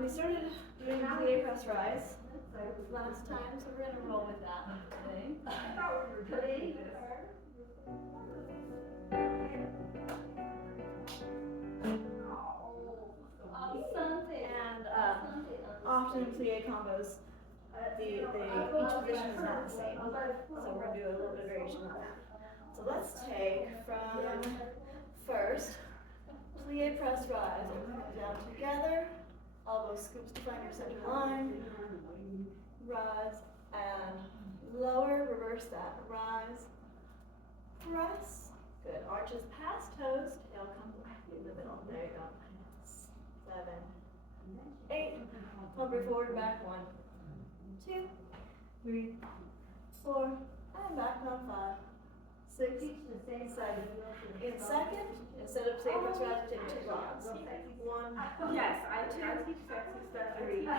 We started doing plie press rise last time, so we're gonna roll with that today. And often in plie combos, each position is not the same, so we're gonna do a little bit of variation on that. So let's take from first plie press rise. Everything comes down together. Elbow scoops to find your center line. Rise and lower. Reverse that. Rise. Press. Good. Arches past toes. Tail comes back in the middle. There you go. 7, 8. Lumber forward, back. 1, 2, 3, 4, and back on 5, 6, 7. In second, instead of plie press rise, take 2 rounds. 1. Yes, I teach sexy stuff 3. 4.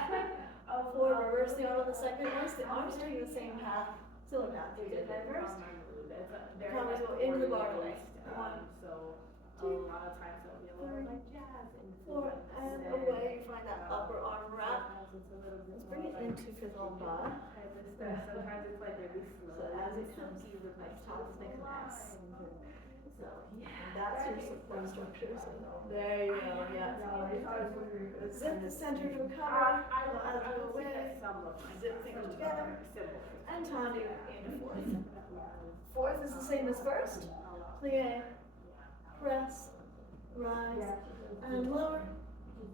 Reverse the arm on the second. Once the arms taking the same path, similar path you did at first. Combos go into the bar away. 1, So 2, a lot of times it'll be a little like jazz and 4, and away. You find that upper arm wrap. Let's bring it into fifth arm bar. Sometimes it's like really slow. So as it comes, like top is making an S. So that's your support structure. So there you go. Yeah. Zip the center to recover. Go out of the way. Zip fingers together. And Tandu into fourth. Fourth is the same as first. Plie, press, rise, and lower.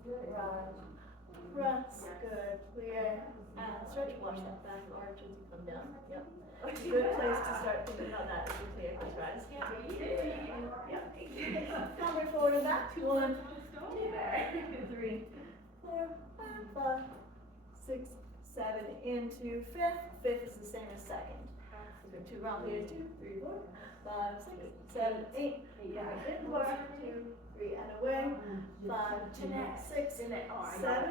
Rise, press. Good. Plie, and stretch. Watch that back arch as you come down. Yep. Good place to start thinking about that is your plie press rise. Yep. Coming forward and back. 1, 2, 3, 4, and 5, 6, 7. Into fifth. Fifth is the same as second. So 2 round plies. 2, 3, 4, 5, 6, 7, 8. Yeah. In bar. 2, 3, and away. 5, 6, 7.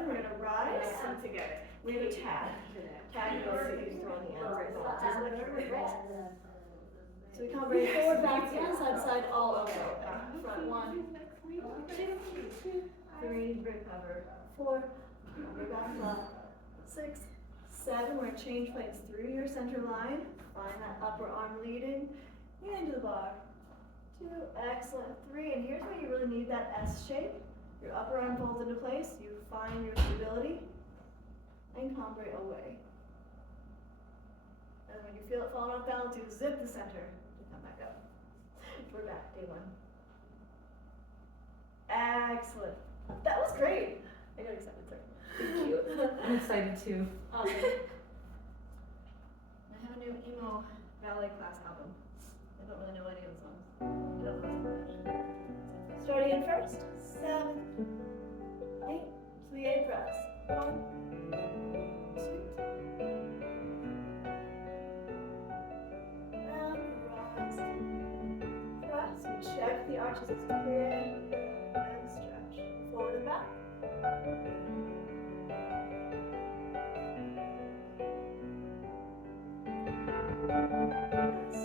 We're gonna rise. Come together. We have a tag. Tag goes to these throwing the ends. So we come right forward, back, inside, side, all over. Front. 1, 2, 3, recover. 4, go back up. 6, 7. We're gonna change planes through your center line. Find that upper arm leading into the bar. 2, excellent. 3, and here's where you really need that S shape. Your upper arm folds into place. You find your stability and cambre away. And when you feel it falling off balance, you zip the center to come back up. We're back, day 1. Excellent. That was great. I got excited, sorry. Thank you. I'm excited too. Awesome. I have a new emo ballet class album. I don't really know any of the songs. I don't know. Starting in first. 7, 8. Plie press. 1, 2. And rise. Press. We check the arches as plie and stretch. Forward and back. Yes.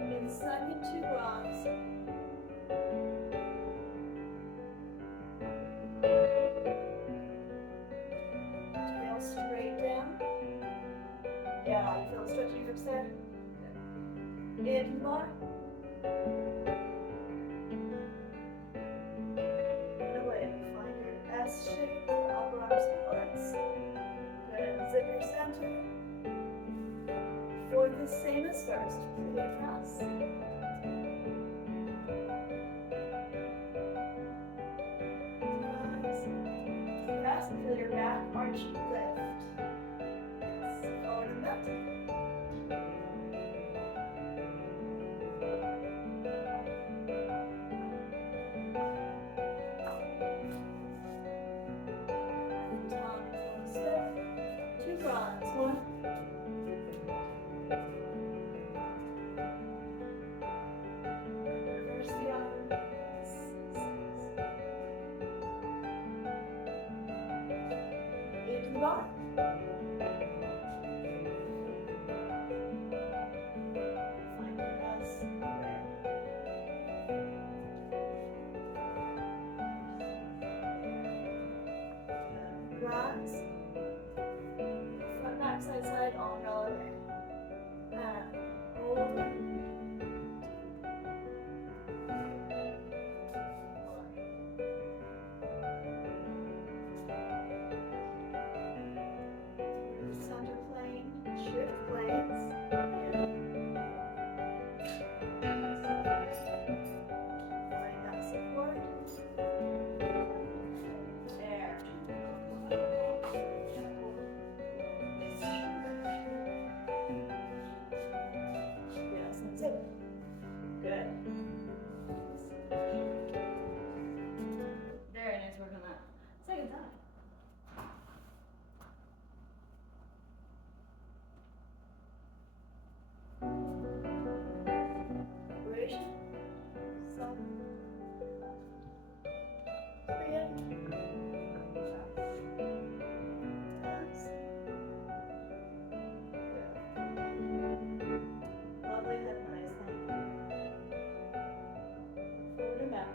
In second, 2 bronze. Tail straight down. Yeah, you feel the stretching hips there? In bar. And away. Find your S shape, upper arm supports. Good. Zip your center. Fourth is same as first. Plie press. Rise. Press and feel your back arch lift. Yes. Forward and back. And Tom is going to switch. 2 bronze. 1. Reverse the arm. 6. Into the bar. Find your S there. runs. Front, back, side, side, all umbrella there. Over. Center plane, shift planes. Find that support. There. Yes, that's it. Good. Very nice work on that. Second time. Preparation. Stop. Breathe. Dance. Lovely head, nice thing. Forward and back.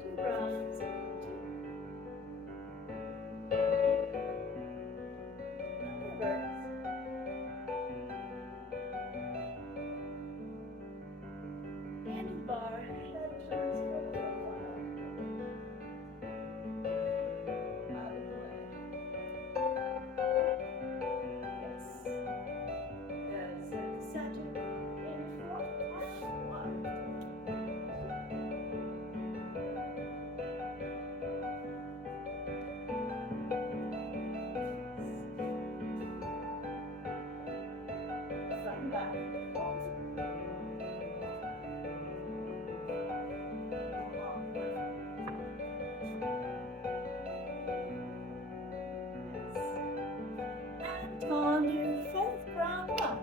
Two runs. Reverse. Handlebar. Head turns forward. Out of the way. Yes. Good. Center. In four. One. Front and back. And on your fifth round one.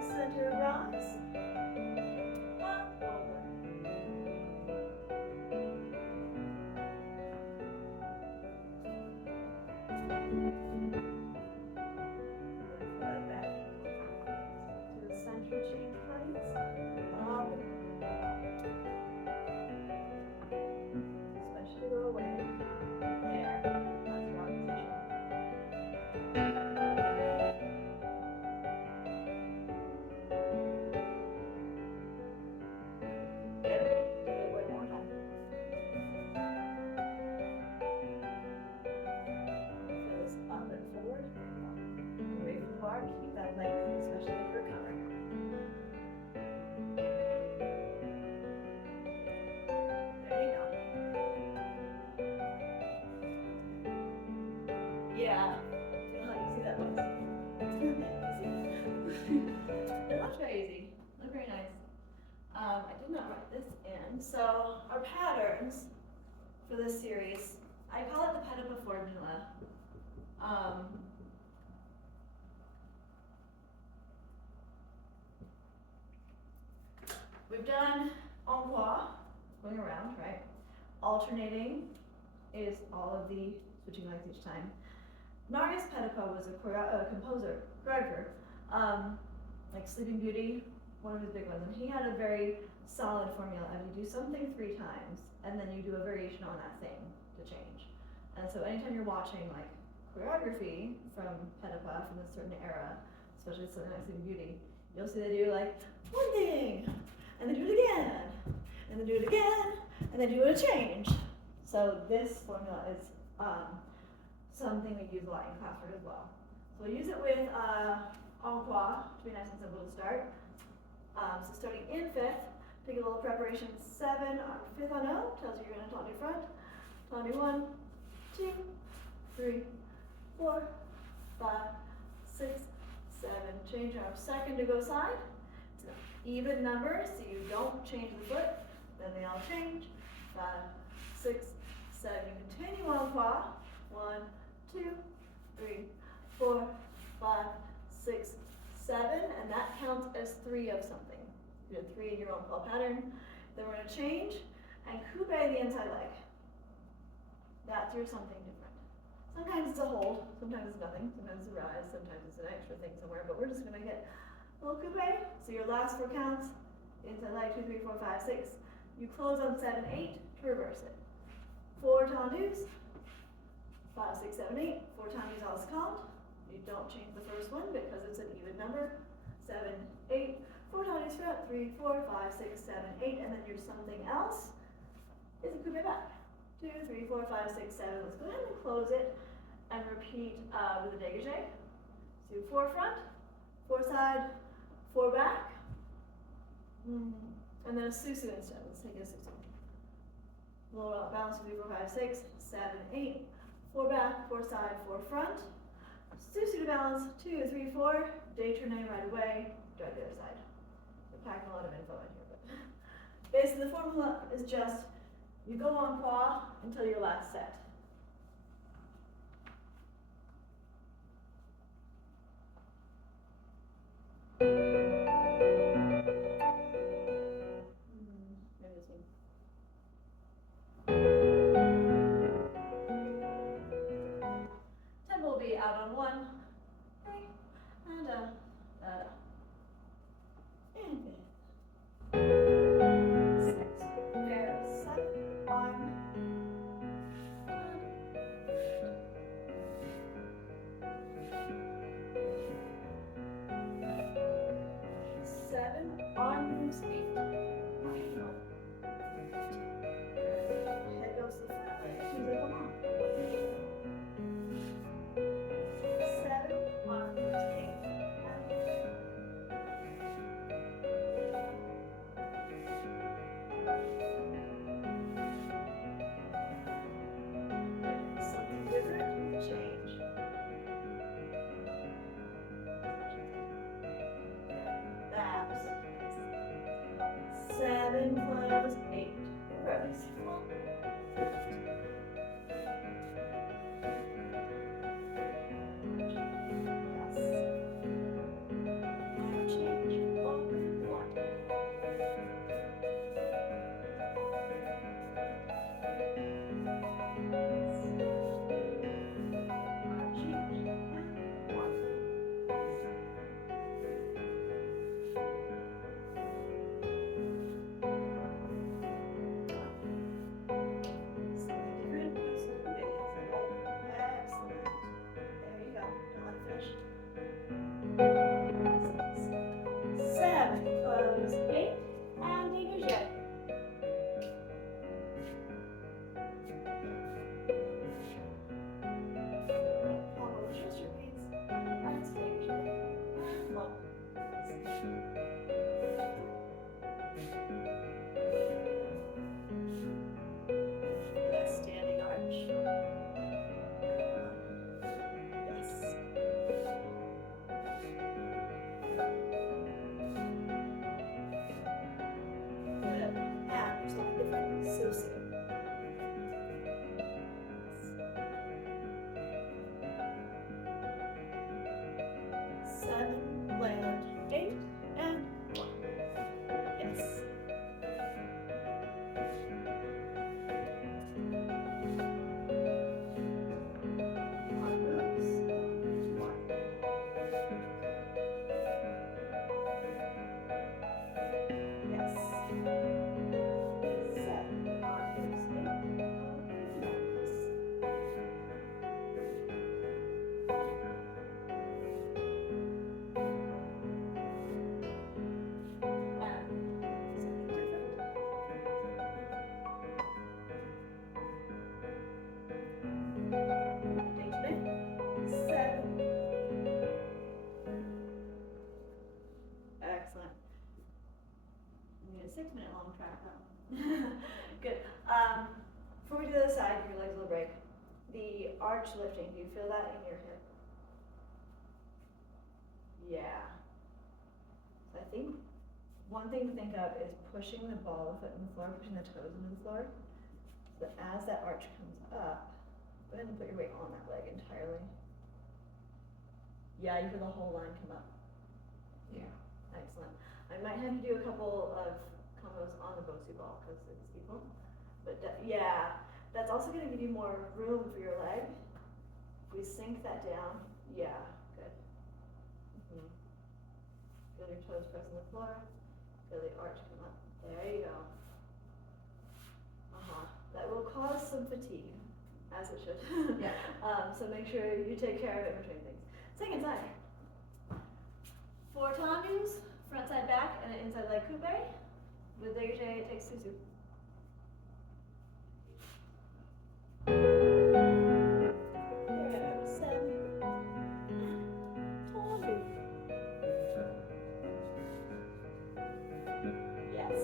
Center rise. Up, over. Good, back. To the center, change plates. Up. Especially go away. There. That's wrong position. Good. Do it one more time. Feels up and forward. Away from the bar, keep that length, especially if you're recovering. There you go. Yeah. How easy that was. Easy. It looks very easy. Look very nice. I did not write this in. So our patterns for this series, I call it the Pettipa formula. We've done emploi, going around, right? Alternating is all of the switching legs each time. Marius Pettipa was a composer, choreographer, like Sleeping Beauty, one of his big ones, and he had a very solid formula of you do something 3 times, and then you do a variation on that thing to change. And so anytime you're watching like choreography from Pettipa from a certain era, especially something like Sleeping Beauty, you'll see they do like one thing, and then do it again, and then do it again, and then do a change. So this formula is something we use a lot in classwork as well. So we use it with emploi to be nice and simple to start. So starting in 5th, take a little preparation 7, 5th on O, tells you you're going to tendu front. Tendu 1, 2, 3, 4, 5, 6, 7. Change arm 2nd to go side. It's an even number, so you don't change the foot. then they all change. 5, 6, 7. You continue on qua. 1, 2, 3, 4, 5, 6, 7, and that counts as 3 of something. You did 3 in your own claw pattern. Then we're going to change and coupe the inside leg. That's your something different. Sometimes it's a hold, sometimes it's nothing, sometimes it's a rise, sometimes it's an extra thing somewhere, but we're just going to get a little coupe. So your last 4 counts, inside leg 2, 3, 4, 5, 6. You close on 7, 8 to reverse it. 4 tendus, 5, 6, 7, 8. 4 tendus all count. You don't change the first one because it's an even number. 7, 8. 4 tendus front, 3, 4, 5, 6, 7, 8, and then your something else is a coupe back. 2, 3, 4, 5, 6, 7. Let's go ahead and close it and repeat with a dégagé. So 4 front, 4 side, 4 back, and then a susu instead. Let's take a susu. Lower out balance, 3, 4, 5, 6, 7, 8. 4 back, 4 side, 4 front. Susu to balance, 2, 3, 4. Détourné right away. Drive the other side. We're packing a lot of info in here, but basically the formula is just you go on qua until your last set. Maybe this one. Tempo will be out on 1, 3, and and 6, there, 7, 1, 7, arm moves 8. Head goes to the front, she's like, come on. 7, arm moves 8. Something different, change. Backs. 7 plus 8. Reverse. Change. Open 1. Standing arch. Yes. Good. And there's something different. Susu. 7, land, 8, and 1. Yes. Arm moves. 1. Yes. 7, arm moves 8. Excellent. We need a 6-minute long track though. Good. Before we do the other side, your legs will break. The arch lifting, do you feel that in your hip? Yeah. So I think one thing to think of is pushing the ball of the foot in the floor, pushing the toes into the floor. So that as that arch comes up, go ahead and put your weight on that leg entirely. Yeah, you feel the whole line come up. Yeah. Excellent. I might have you do a couple of combos on the Bosu ball because it's equal. But yeah, that's also going to give you more room for your leg. If we sink that down, yeah, good. Feel your toes pressing the floor. Feel the arch come up. There you go. That will cause some fatigue, as it should. Yeah. So make sure you take care of it between things. Second side. 4 tendus, front side back, and an inside leg coupe. With dégagé, it takes susu. There, 7. Tendu. Yes.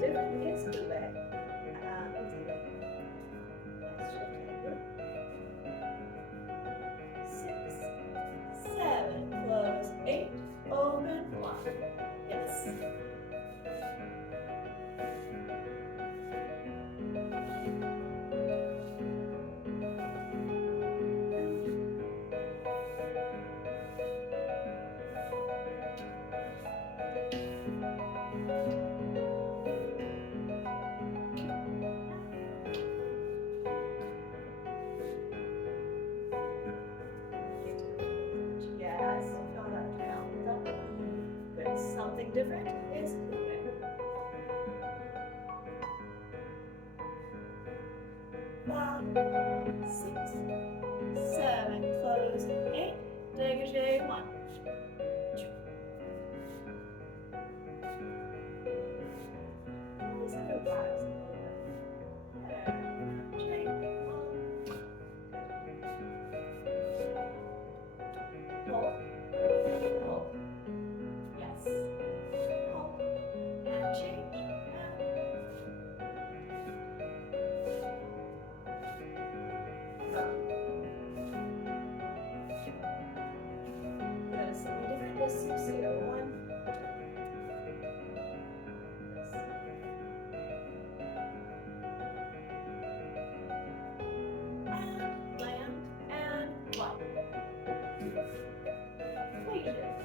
Different is coupe. Six, 7, close, 8, open, 1. Yes. Yes, feel that down. Good. Something different is coupe. 5, 6, 7, close, 8, dégagé, 1. Listen to the vibes. There. Change. Hold. Hold. Yes. Hold. And change. Good. Something different is susu. 1. And land and 1. Wait a minute.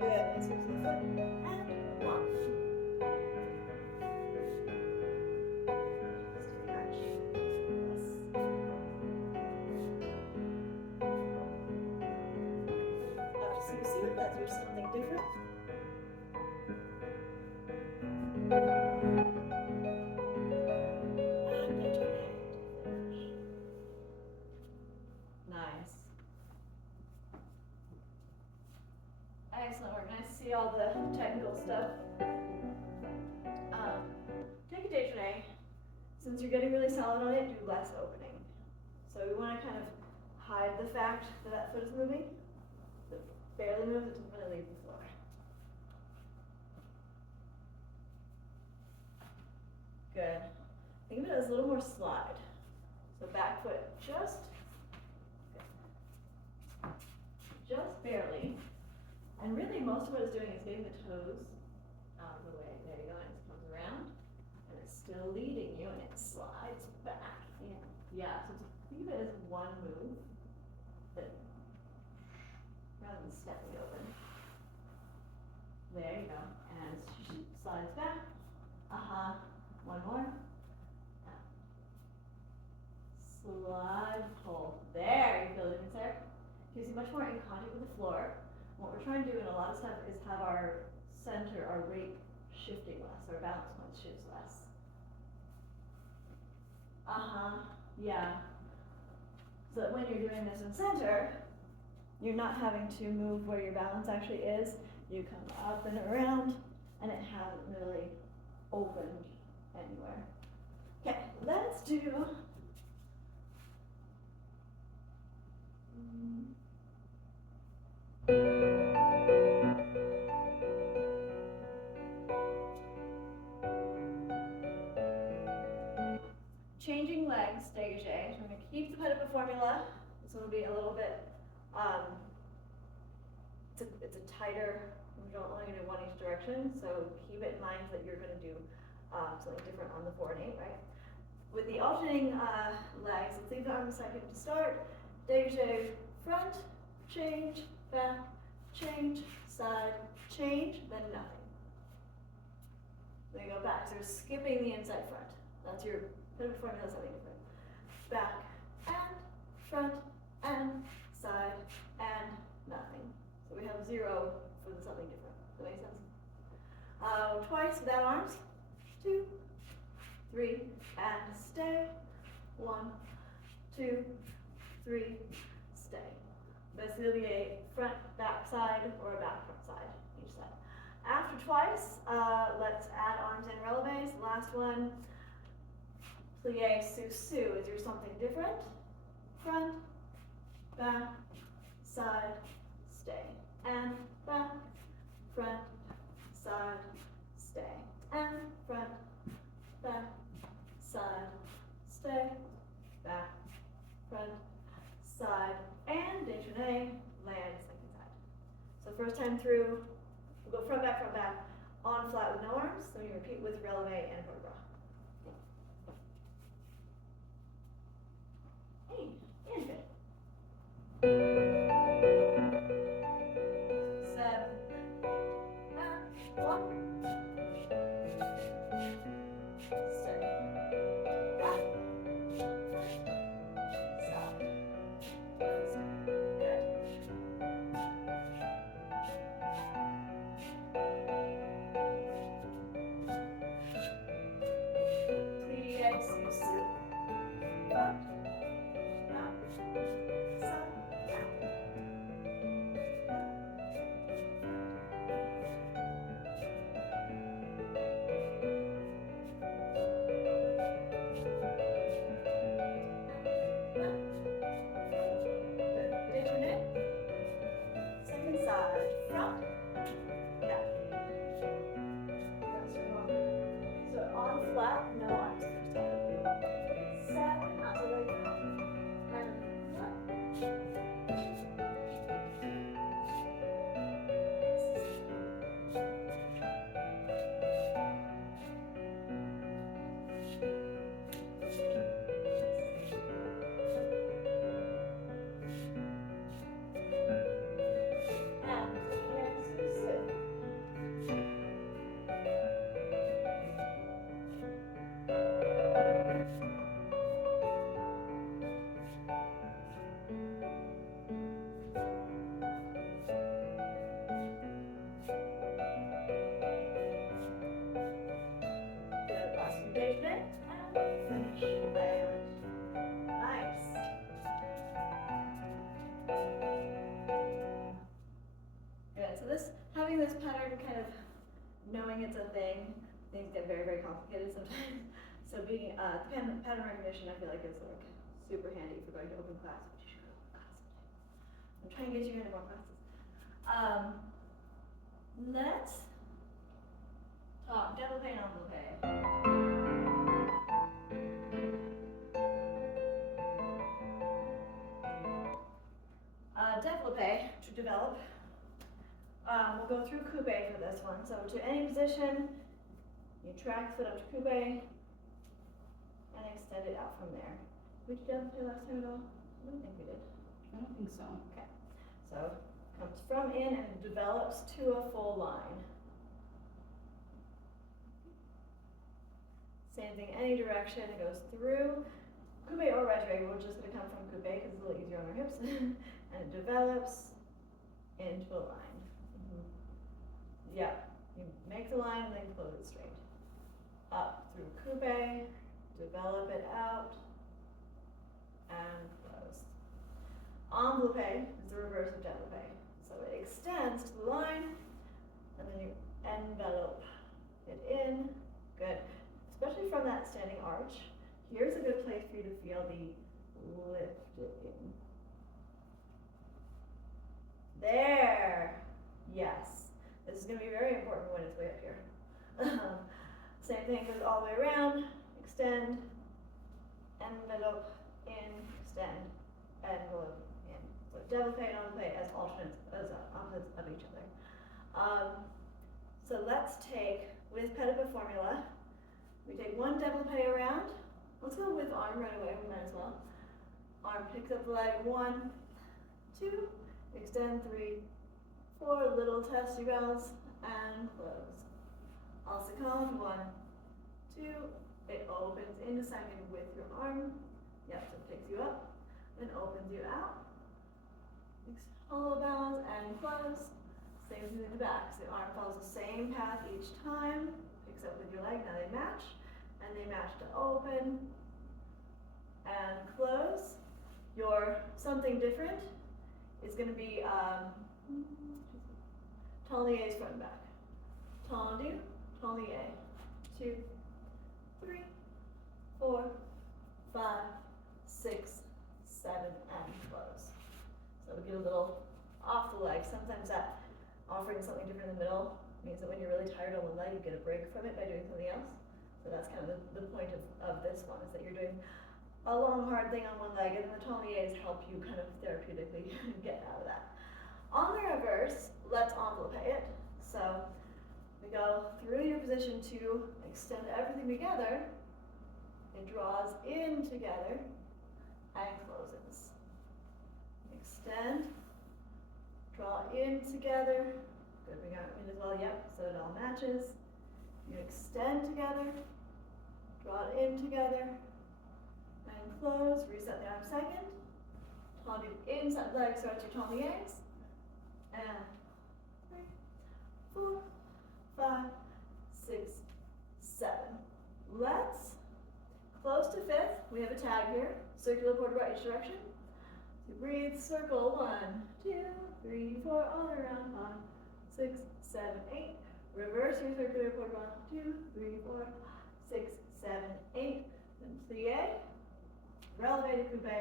Good. Let's move the foot and 1. Stretch. Yes. After susu, let's do something different. And alternate. Nice. Excellent work. Nice to see all the technical stuff. Take a déjeuner. Since you're getting really solid on it, do less opening. So we want to kind of hide the fact that that foot is moving. So it barely moves, it doesn't really leave the floor. Good. Think of it as a little more slide. So back foot just barely. And really most of what it's doing is getting the toes out of the way. There you go, and it comes around. And it's still leading you and it slides back in. Yeah, so think of it as one move, but rather than stepping open. There you go, and slides back. One more. Slide, pull. There, you feel the difference there? Gives you much more in contact with the floor. What we're trying to do in a lot of stuff is have our center, our weight shifting less, our balance point shifts less. Yeah. So that when you're doing this in center, you're not having to move where your balance actually is. You come up and around, and it hasn't really opened anywhere. Okay, let's do. Changing legs, dégagé. So we're going to keep the pediped formula. This one will be a little bit, it's a tighter, we don't only do one each direction, so keep it in mind that you're going to do something different on the 4 and 8, right? With the alternating legs, let's leave the arm a second to start. Dégagé, front, change, back, change, side, change, then nothing. Then you go back, so you're skipping the inside front. That's your pediped formula, something different. Back and front and side and nothing. So we have 0 for the something different. Does that make sense? Twice without arms. 2, 3, and stay. 1, 2, 3, stay. Basically, it'll be a front, back side, or a back, front side, each side. After twice, let's add arms and relevés. Last one, plie, sous-sus. Is there something different? Front, back, side, stay. And back, front, side, stay. And front, back, side, stay, back, front, side, and détourné, land, second side. So first time through, we'll go front, back, on flat with no arms. So you repeat with relevé and vertebra. Hey, and good. 7, 1. Stay. Back. Stop. Good. Plie, sous-sus. Front. Back. Side. Back. Good. Détourné. Second side. Front. Back. That's wrong. So on flat, no arms first time. 7, out the leg out. And front. And sous-sus. Good. Last engagement. And finish. Land. Nice. Good. So having this pattern, kind of knowing it's a thing, things get very, very complicated sometimes. So being pattern recognition, I feel like is like super handy if you're going to open class, which you should go to class sometime. I'm trying to get you into more classes. Let's talk développé and enveloppé. Développé, to develop. We'll go through coupé for this one. So to any position, you track foot up to coupé and extend it out from there. Did we do développé last time at all? I don't think we did. I don't think so. Okay. So comes from in and develops to a full line. Same thing, any direction, it goes through. Coupé or retré, we're just going to come from coupé because it's a little easier on our hips. And it develops into a line. Yeah, you make the line and then close it straight. Up through coupé, develop it out, and close. Envelope is the reverse of développé. So it extends to the line, and then you envelope it in. Good. Especially from that standing arch. Here's a good place for you to feel the lift it in. There. Yes. This is going to be very important when it's way up here. Same thing goes all the way around. Extend, envelope, in, extend, envelope, in. So développé and envelope as alternates, as opposites of each other. So let's take, with pas de deux formula, we take one développé around. Let's go with arm right away, we might as well. Arm picks up the leg, 1, 2, extend, 3, 4, little test you guys, and close. Al second, 1, 2, it opens into second with your arm. Yep, so it picks you up and opens you out. Hollow balance and close. Same thing in the back. So the arm follows the same path each time. Picks up with your leg. Now they match, and they match to open and close. Your something different is going to be tailliés front and back. Tendu, taillié. 2, 3, 4, 5, 6, 7, and close. So we get a little off the leg. Sometimes that offering something different in the middle means that when you're really tired on one leg, you get a break from it by doing something else. So that's kind of the point of this one, is that you're doing a long, hard thing on one leg, and then the tailliés help you kind of therapeutically get out of that. On the reverse, let's envelope it. So we go through your position to extend everything together. It draws in together and closes. Extend, draw in together. Good, we got in as well, yep, so it all matches. You extend together, draw it in together, and close. Reset the arm second. Tendu inside leg starts your tailliés. And 3, 4, 5, 6, 7. Let's close to fifth. We have a tag here. Circular port right each direction. So breathe, circle, 1, 2, 3, 4, all around, 5, 6, 7, 8. Reverse your circular port 1, 2, 3, 4, 6, 7, 8. Then plie, relevé coupe,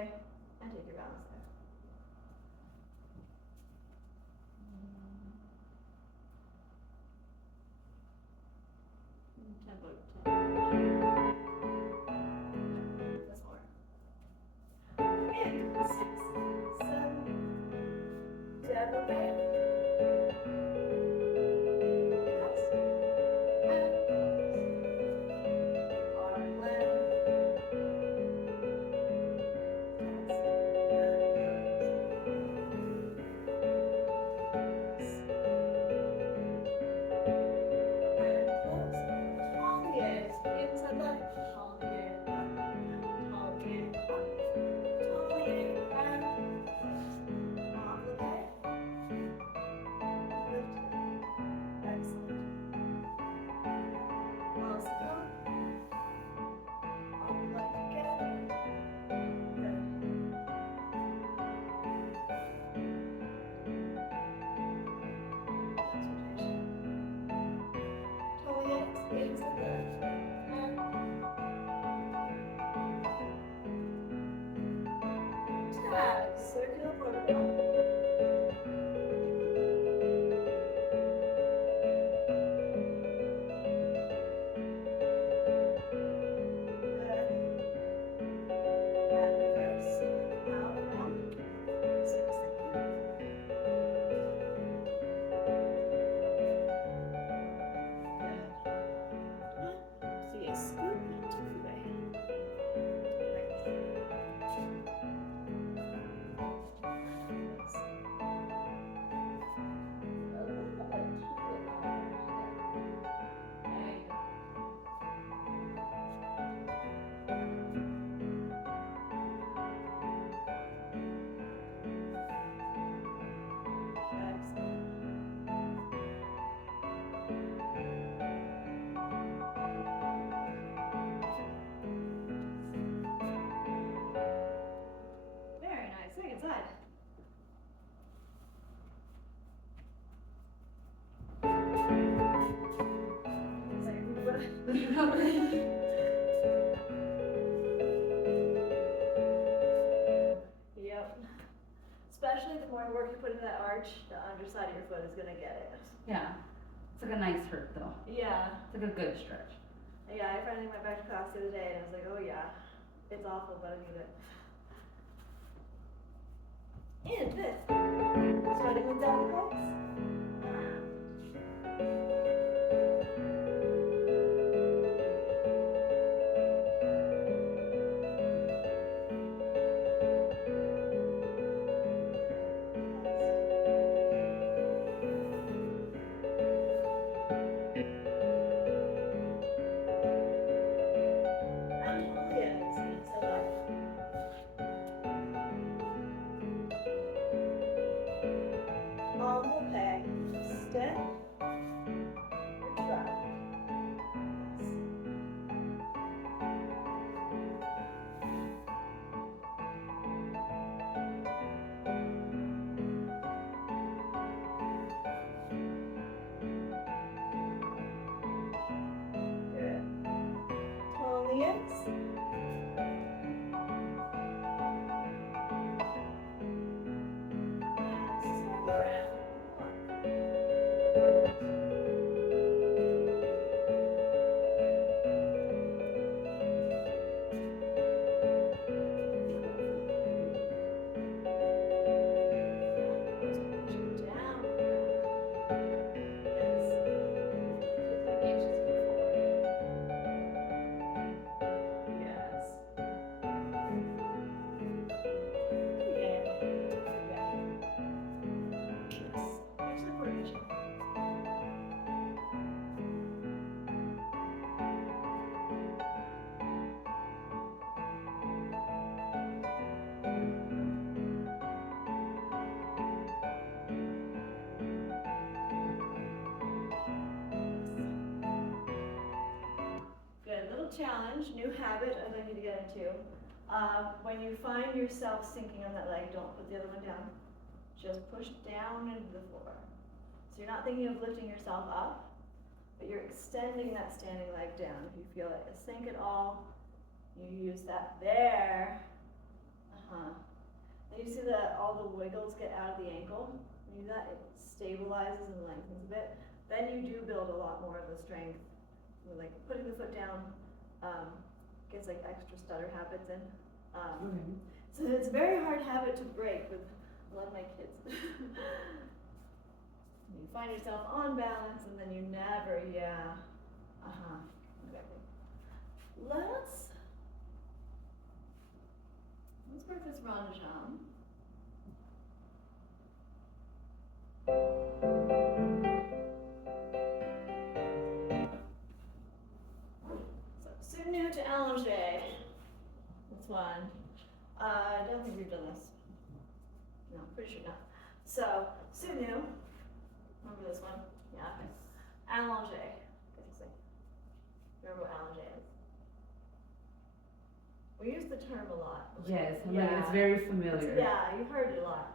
and take your balance there. Tempo. That's more. In 6, 7. Développé. Yep. Especially the more work you put into that arch, the underside of your foot is gonna get it. Yeah. It's like a nice hurt though. Yeah. It's like a good stretch. Yeah, I finally went back to class the other day and I was like, oh yeah, it's awful, but I need it. And this, starting with double legs. Challenge, new habit I'd like you to get into. When you find yourself sinking on that leg, don't put the other one down. Just push down into the floor. So you're not thinking of lifting yourself up, but you're extending that standing leg down. If you feel it sink at all, you use that there. And you see that all the wiggles get out of the ankle. When you do that, it stabilizes and lengthens a bit. Then you do build a lot more of the strength. Like putting the foot down gets like extra stutter habits in. So it's a very hard habit to break with a lot of my kids. You find yourself on balance and then you never, exactly. Let's work this Ranajam. Soutenu to allongé. This one. I don't think we've done this. No, pretty sure not. So, soutenu. Remember this one? Yeah. Allongé. Remember what allongé is? We use the term a lot. Yes, it's very familiar. Yeah, you've heard it a lot.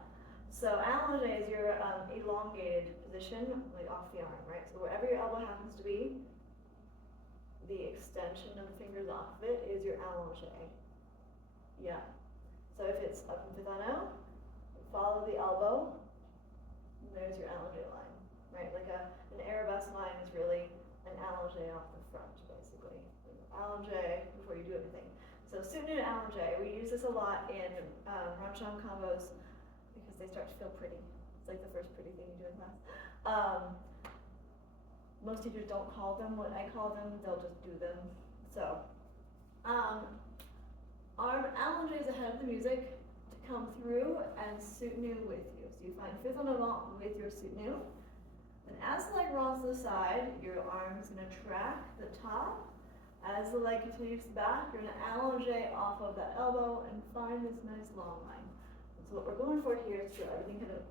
So allongé is your elongated position, like off the arm, right? So wherever your elbow happens to be, the extension of the fingers off of it is your allongé. Yeah. So if it's up in Fithano, follow the elbow, and there's your allongé line, right? Like an arabesque line is really an allongé off the front, basically. Allongé before you do anything. So soutenu to allongé, we use this a lot in Ranajam combos because they start to feel pretty. It's like the first pretty thing you do in class. Most teachers don't call them what I call them, they'll just do them. So, arm allongés ahead of the music to come through and soutenu with you. So you find fifth en avant with your soutenu. And as the leg rolls to the side, your arm is going to track the top. As the leg continues to the back, you're going to allongé off of that elbow and find this nice long line. So what we're going for here is to everything kind of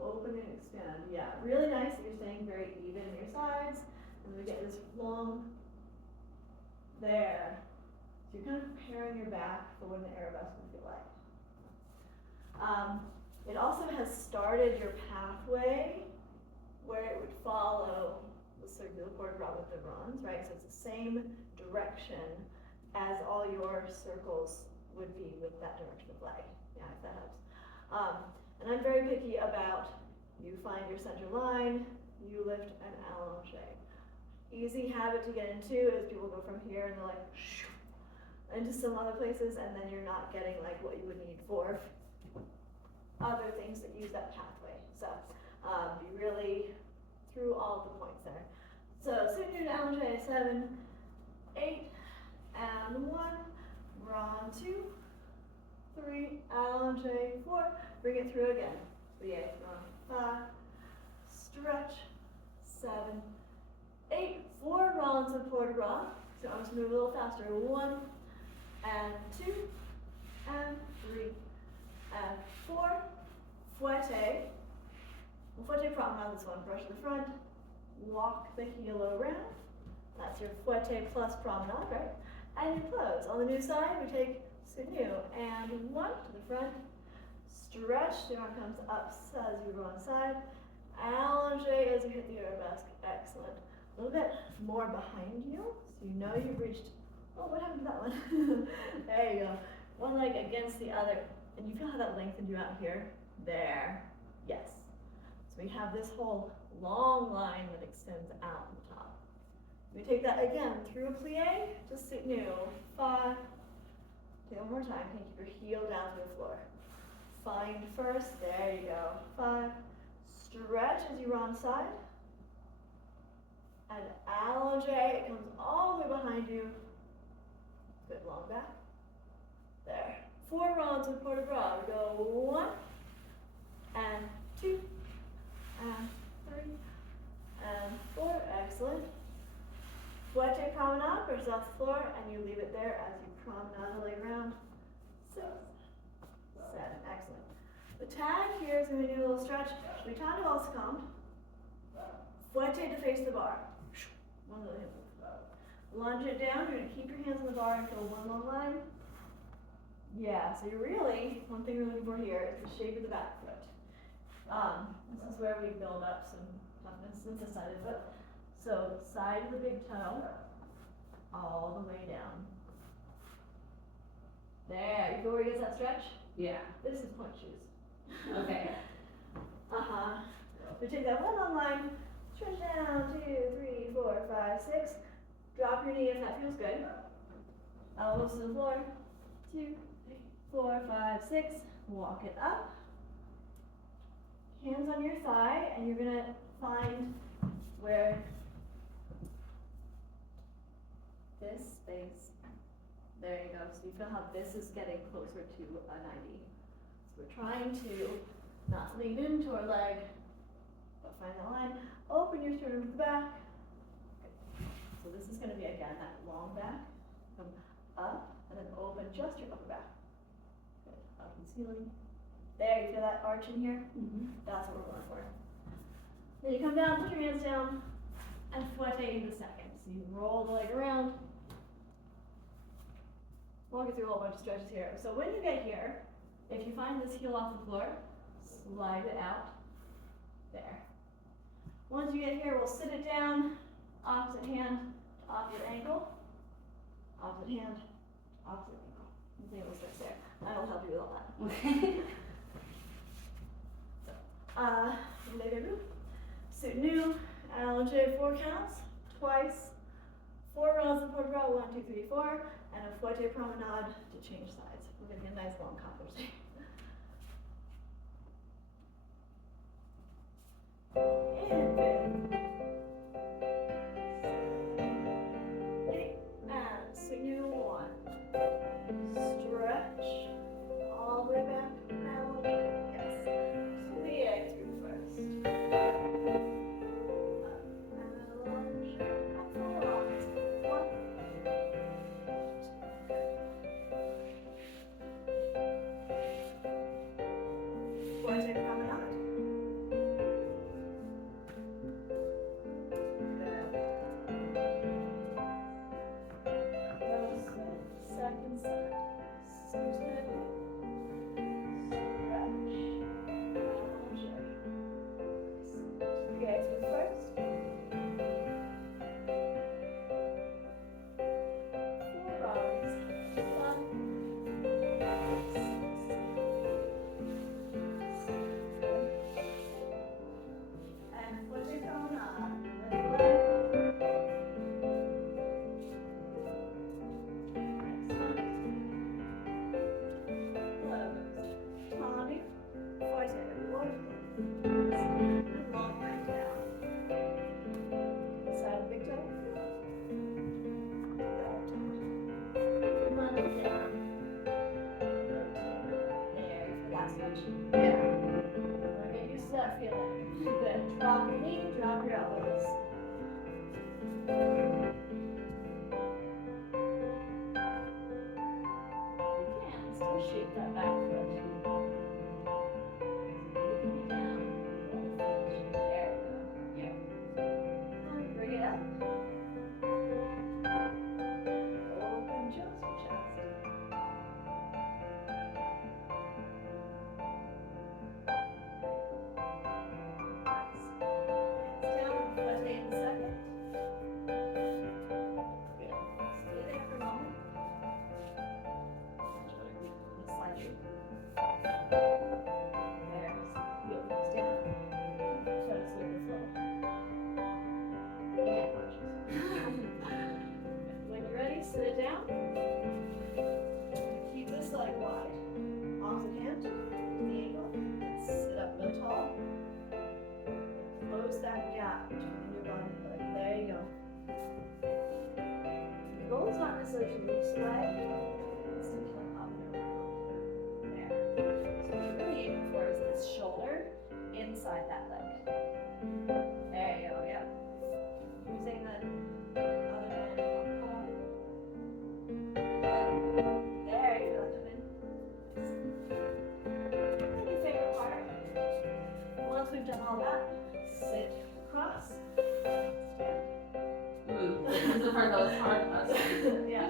open and expand. Yeah, really nice that you're staying very even in your sides. And we get this long there. So you're kind of preparing your back for when the arabesque would feel like. It also has started your pathway where it would follow the circular port de bras with the runs, right? So it's the same direction as all your circles would be with that direction of leg. Yeah, if that helps. And I'm very picky about you find your center line, you lift an allonge. Easy habit to get into is people go from here and they're like shoo, into some other places, and then you're not getting like what you would need for other things that use that pathway. So be really through all of the points there. So soon to allonge 7, 8, and 1, run 2, 3, allonge 4, bring it through again. 3, 8, run 5, stretch, 7, 8, 4 rounds of port de bras. So I'm just move a little faster. 1 and 2 and 3 and 4. Fouette. Fouette promenade, this one. Brush the front, walk the heel around. That's your fouette plus promenade, right? And you close. On the new side, we take soutenu and 1 to the front. Stretch, the arm comes up as you go on side. Allonge as you hit the arabesque. Excellent. A little bit more behind you, so you know you've reached. Oh, what happened to that one? There you go. One leg against the other, and you feel how that lengthened you out here? There. Yes. So we have this whole long line that extends out on the top. We take that again through a plie, just soutenu. 5. Take it one more time. Can you keep your heel down to the floor? Find first. There you go. 5. Stretch as you round side. And allonge, it comes all the way behind you. Good, long back. There. 4 rounds of port de bras. We go 1 and 2 and 3 and 4. Excellent. Fouette promenade, brings off the floor, and you leave it there as you promenade the leg around. 6, 7. Excellent. The tag here is going to do a little stretch. Return to all succumbed. Fouette to face the bar. One little hip. Lunge it down. You're going to keep your hands on the bar and go one long line. Yeah, so you're really, one thing you're looking for here is the shape of the back foot. This is where we build up some toughness and the side of the foot. So side of the big toe, all the way down. There, you feel where you get that stretch? Yeah. This is point shoes. Okay. We take that one long line, stretch down, 2, 3, 4, 5, 6. Drop your knee if that feels good. Elbows to the floor. 2, 3, 4, 5, 6. Walk it up. Hands on your thigh, and you're gonna find where this space. There you go. So you feel how this is getting closer to a 90. So we're trying to not lean into our leg, but find that line. Open your sternum to the back. Good. So this is going to be, again, that long back. Come up, and then open just your upper back. Good. Up and ceiling. There, you feel that arch in here? Mm-hmm. That's what we're going for. Then you come down, put your hands down, and fouette into second. So you roll the leg around. Walk you through a whole bunch of stretches here. So when you get here, if you find this heel off the floor, slide it out. There. Once you get here, we'll sit it down, opposite hand, opposite ankle, opposite hand, opposite ankle. You think we'll stretch there. I will help you with all that. Okay. Levez-vous. Soutenu, allonge 4 counts, twice. 4 rounds of port de bras, 1, 2, 3, 4, and a fouette promenade to change sides. We're gonna get a nice long combo today. And 8, and soutenu 1. Stretch all the way back. Allonge, yes. Plie through first. Allonge, up 4 rounds. 1. Fouette promenade. Yeah. We're get used to that feeling. Good. Drop your knee, drop your elbows. You can still shake that back foot. You can be down. There we go. Yeah. Bring it up. Open just your chest. Nice. Hands down, left hand second. Good. Stay there for a moment. Slide you. There. Heel comes down. Try to slip the flow. Yeah, when you're ready, sit it down. Keep this leg wide. Opposite hand, knee angle, and sit up really tall. Close that gap between your body and leg. There you go. The goal is not necessarily to reach the leg, it's to come up and around. There. So what you're really aiming for is this shoulder inside that leg. There you go, yep. Using the other hand on palm. There you go, come in. And your favorite part. Once we've done all that, sit across, stand. Ooh, this is the part that was hard last time. Yeah.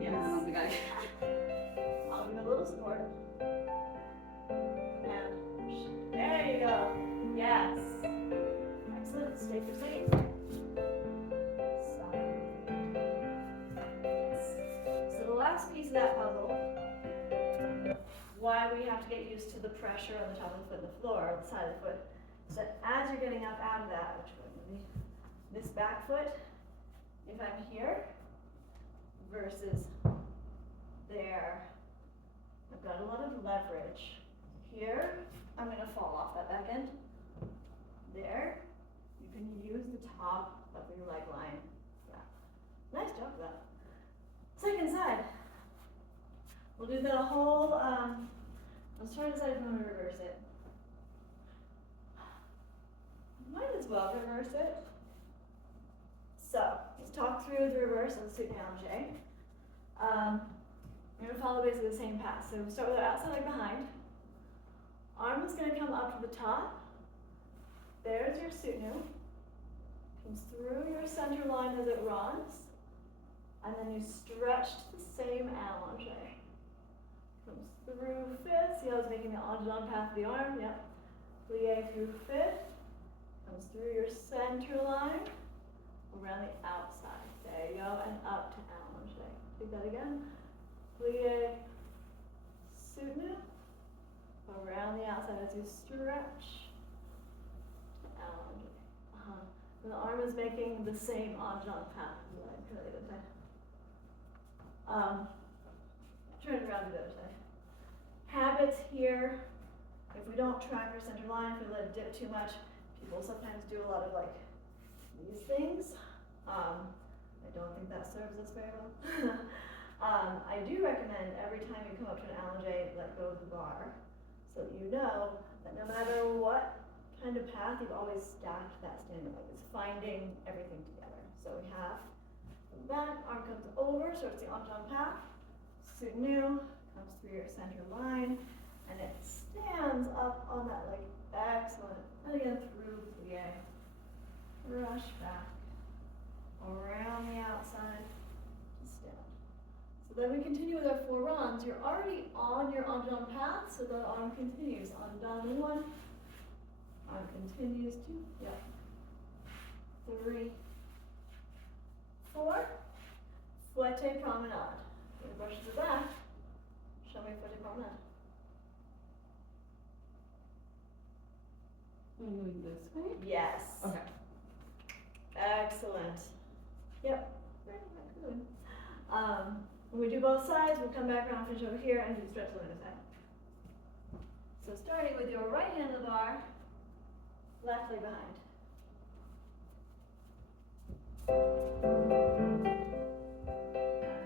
Yeah, I don't think I I'll give it a little support. And there you go. Yes. Excellent. Stay for seat. Side. Yes. So the last piece of that puzzle, why we have to get used to the pressure on the top of the foot and the floor, or the side of the foot, is that as you're getting up out of that, which would be this back foot, if I'm here versus there, I've got a lot of leverage. Here, I'm gonna fall off that back end. There, you can use the top of your leg line. Yeah. Nice job with that. Second side. We'll do that a whole, let's try to decide if we want to reverse it. Might as well reverse it. So, let's talk through the reverse of the supine allongé. You're gonna follow basically the same path. So start with our outside leg behind. Arm is gonna come up to the top. There's your supine. Comes through your center line as it runs. And then you stretch to the same allongé. Comes through fifth. See how I was making the allongé path of the arm? Yep. Plie through fifth. Comes through your center line. Around the outside. There you go. And up to allongé. Do that again. Plie, supine, around the outside as you stretch to allongé. And the arm is making the same allongé path as the leg. Really good thing. Turn it around to the other side. Habits here. If we don't track our center line, if we let it dip too much, people sometimes do a lot of like these things. I don't think that serves us very well. I do recommend every time you come up to an allongé, let go of the bar, so that you know that no matter what kind of path, you've always stacked that standing leg. It's finding everything together. So we have the back, arm comes over, so it's the allongé path. Supine comes through your center line, and it stands up on that leg. Excellent. And again through plie. Rush back. Around the outside. Stand. So then we continue with our 4 runs. You're already on your allongé path, so the arm continues. On down 1. Arm continues 2. Yep. 3. 4. Fouette promenade. When the brush to the back, show me fouette promenade. I'm going this way. Yes. Okay. Excellent. Yep. Very good. When we do both sides, we'll come back around, finish over here, and do the stretch on the other side. So starting with your right hand on the bar, left leg behind.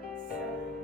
And 7.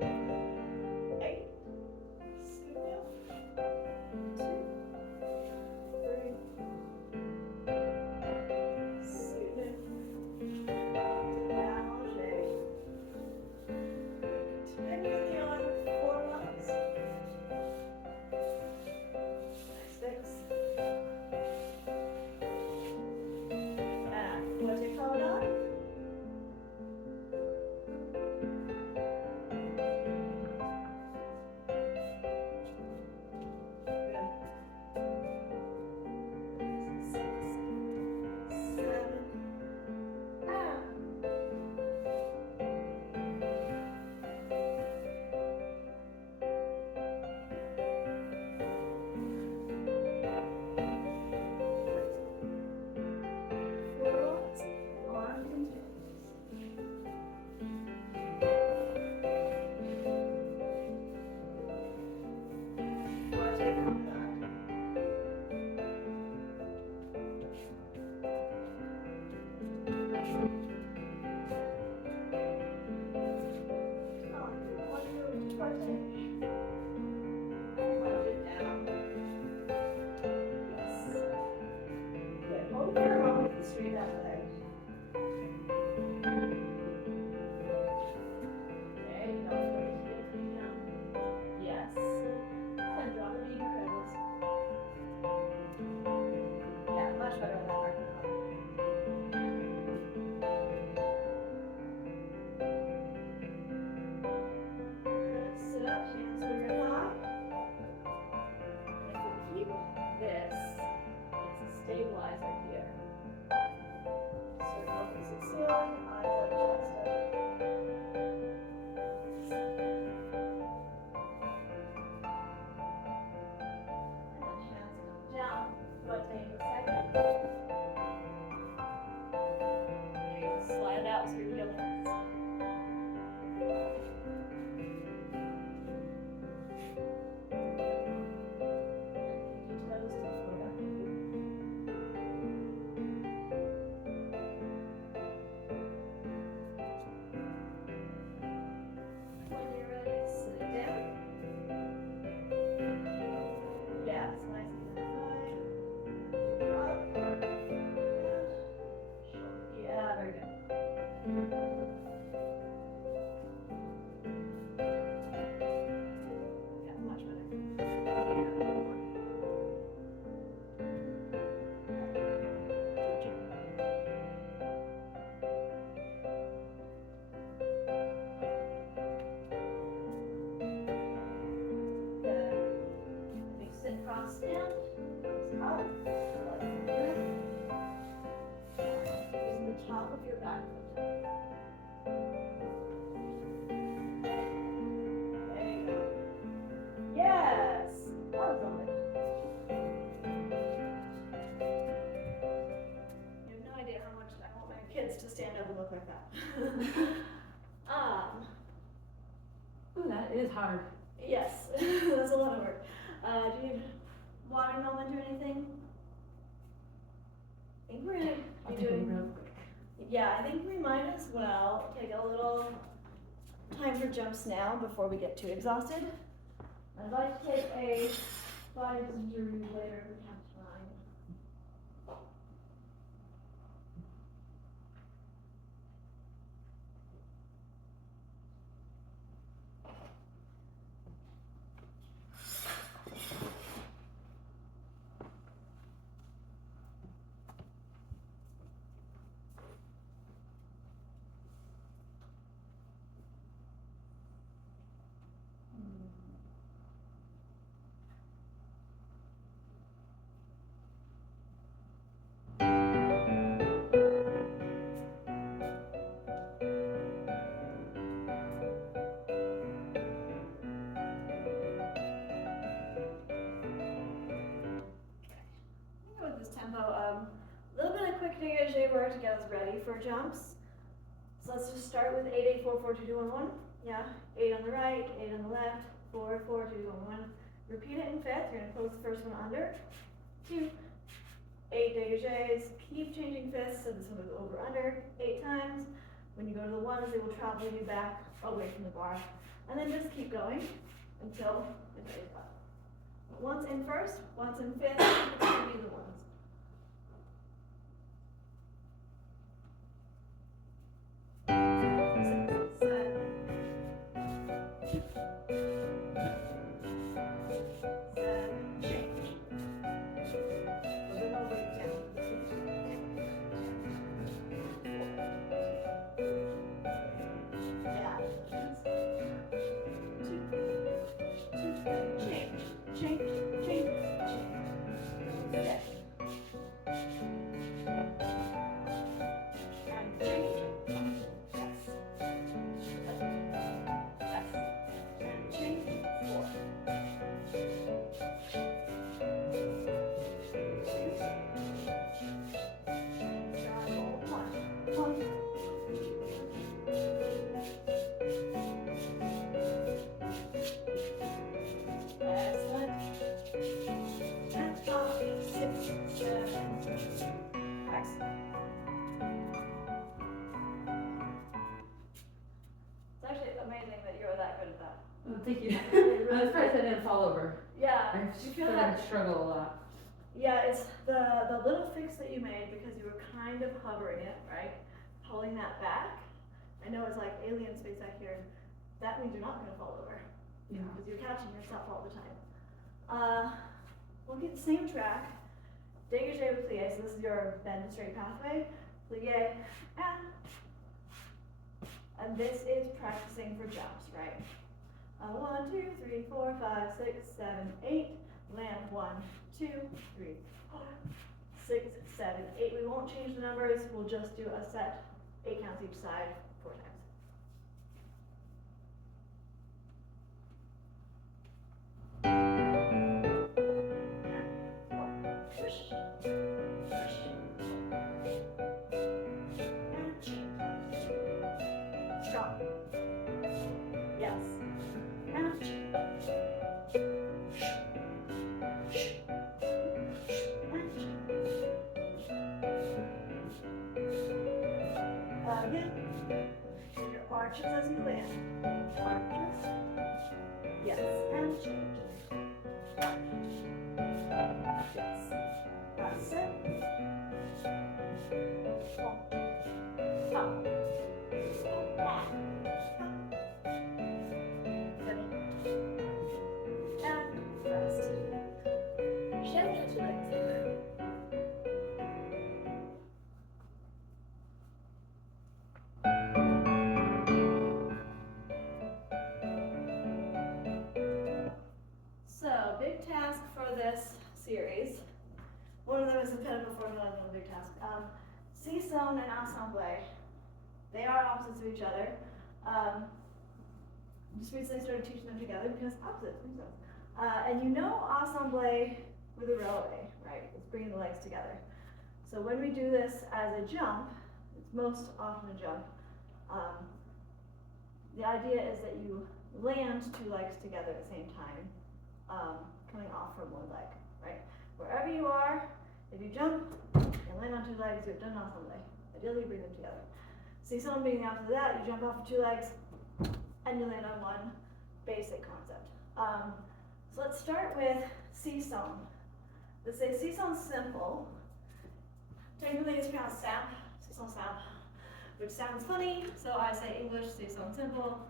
feeling, eyes adjusted. And hands come down, but take a second. There you go, slide it out so you feel hands. Toes to the floor. When you're ready, sit it down. Yeah, it's nice and high. Up. Yeah, very good. Yeah, much better. Good. Big sit cross stand. Comes up. Like this. Using the top of your back foot. There you go. Yes. That was lovely. You have no idea how much I want my kids to stand up and look like that. Ooh, that is hard. Yes, that's a lot of work. Do you need water moment or anything? I think we're gonna I'll be take it doing. real quick. Yeah, I think we might as well take a little time for jumps now before we get too exhausted. I'd like to take a body position to review later if we have time. With this tempo, a little bit of quick dégagé work to get us ready for jumps. So let's just start with 8, 8, 4, 4, 2, 2, 1, 1. Yeah, 8 on the right, 8 on the left, 4, 4, 2, 1, 1. Repeat it in fifth. You're gonna close the first one under. 2, 8 dégagés. Keep changing fifths, so this one goes over under 8 times. When you go to the ones, they will travel you back away from the bar, and then just keep going until it stays up. Once in first, once in fifth, continue the ones. Thank you. I was surprised I didn't fall over. Yeah, I you feel that? struggle a lot. Yeah, it's the little fix that you made because you were kind of hovering it, right? Pulling that back. I know it's like alien space back here. That means you're not gonna fall over. Yeah. Because you're catching yourself all the time. We'll get the same track. Dégagé with plie, so this is your bend and straight pathway. Plie, and this is practicing for jumps, right? 1, 2, 3, 4, 5, 6, 7, 8. Land 1, 2, 3, 4, 6, 7, 8. We won't change the numbers. We'll just do a set 8 counts each side, 4 times. Strong. Yes. And again. Do your arches as you land. Arches. Yes. And change. Yes. That's it. Up. Back. And rest. Shake your legs. So, big task for this series. One of them is impediment formula, another big task. C-zone and ensemble, they are opposites of each other. Just recently started teaching them together because opposites, makes sense. And you know ensemble with a releve, right? It's bringing the legs together. So when we do this as a jump, it's most often a jump. The idea is that you land 2 legs together at the same time, coming off from one leg, right? Wherever you are, if you jump and land on 2 legs, you've done ensemble. Ideally, you bring them together. See someone being the opposite of that, you jump off of 2 legs, and you land on one basic concept. So let's start with C-zone. Let's say C-zone's simple. Technically it's pronounced samp, C-zone samp, which sounds funny, so I say English C-zone simple.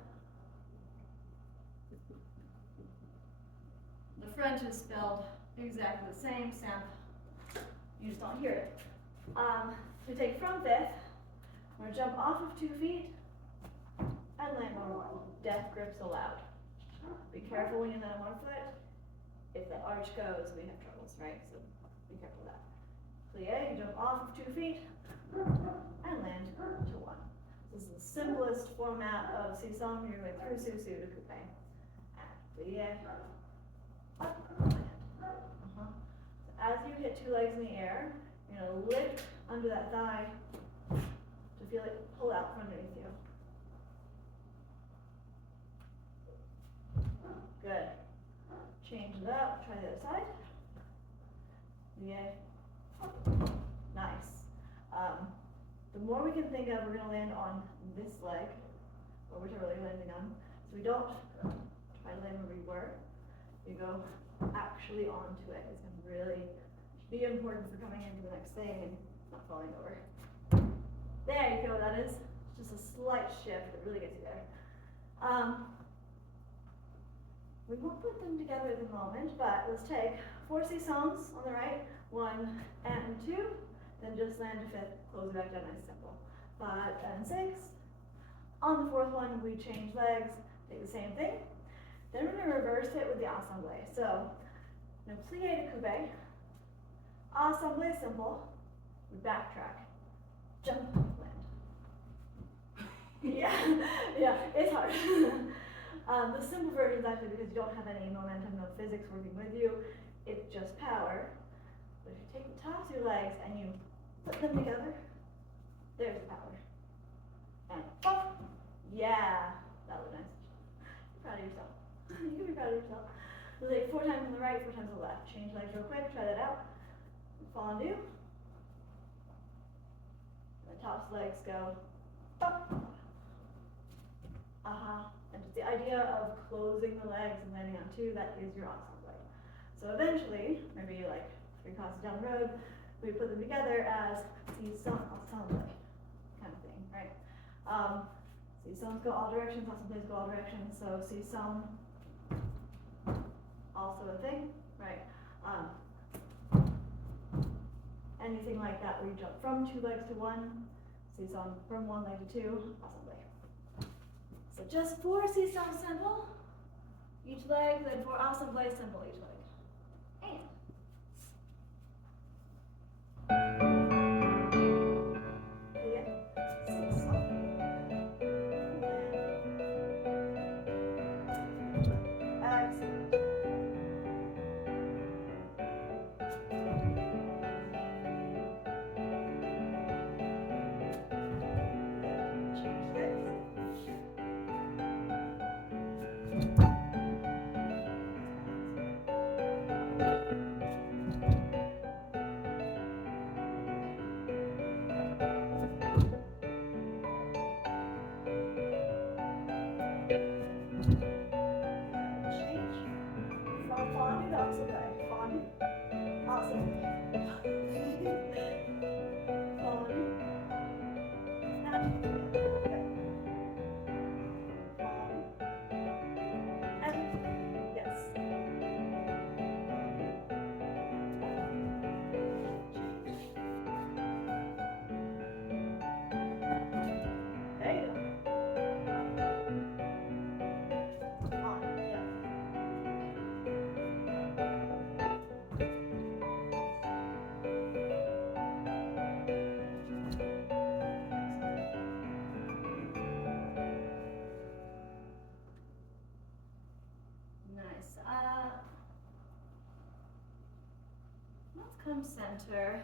The French is spelled exactly the same, samp. You just don't hear it. We take from 5th, we're gonna jump off of 2 feet and land on 1. Death grips allowed. Be careful when you land on 1 foot. If the arch goes, we have troubles, right? So be careful of that. Plie, you jump off of 2 feet and land to 1. This is the simplest format of C-zone. You're going through Sous to coupe. And plie, up, land. So as you hit 2 legs in the air, you're gonna lift under that thigh to feel it pull out from underneath you. Good. Change it up, try the other side. Yay. Nice. The more we can think of, we're gonna land on this leg, or whichever leg you're landing on. So we don't try to land where we were. You go actually onto it. It's gonna really be important for coming into the next thing and not falling over. There you go, that is just a slight shift that really gets you there. We won't put them together at the moment, but let's take 4 C-zones on the right, 1 and 2, then just land to 5th, close it back down, nice simple. 5 and 6. On the 4th one, we change legs, take the same thing. Then we're gonna reverse it with the ensemble. So, now plie to coupe, ensemble simple, we backtrack, jump, land. yeah, it's hard. The simple version is actually because you don't have any momentum, no physics working with you, it's just power. But if you take the tops of your legs and you put them together, there's the power. And pop! Yeah, that was nice. You're proud of yourself. You can be proud of yourself. We'll take 4 times on the right, 4 times on the left. Change legs real quick, try that out. Fondue. The tops legs go pop. And just the idea of closing the legs and landing on 2, that is your ensemble. So eventually, maybe like 3 classes down the road, we put them together as C-zone ensemble kind of thing, right? C-zones go all directions, ensembles go all directions, so C-zone, also a thing, right? Anything like that where you jump from 2 legs to 1, C-zone from 1 leg to 2, ensemble. So just 4 C-zone simple, each leg, then 4 ensemble simple each leg. And. Yeah. 6 come center.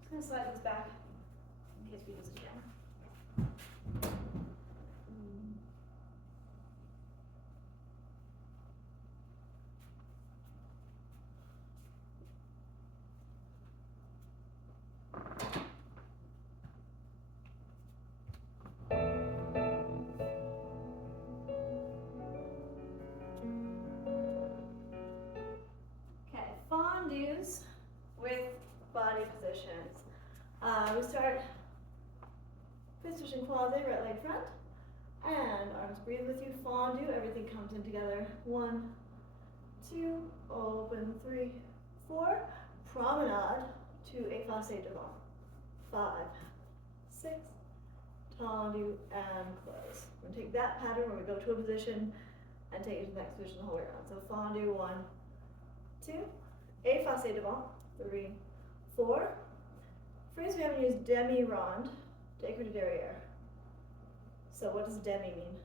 Just gonna slide this back in case we use it again. Okay, fondues with body positions. We start fist position quasi, right leg front, and arms breathe with you. Fondue, everything comes in together. 1, 2, open, 3, 4. Promenade to effacé devant. 5, 6, tendu, and close. We're gonna take that pattern where we go to a position and take it to the next position the whole way around. So fondue, 1, 2, effacé devant, 3, 4. Phrase we haven't used, demi-rond, écart derrière. So what does demi mean?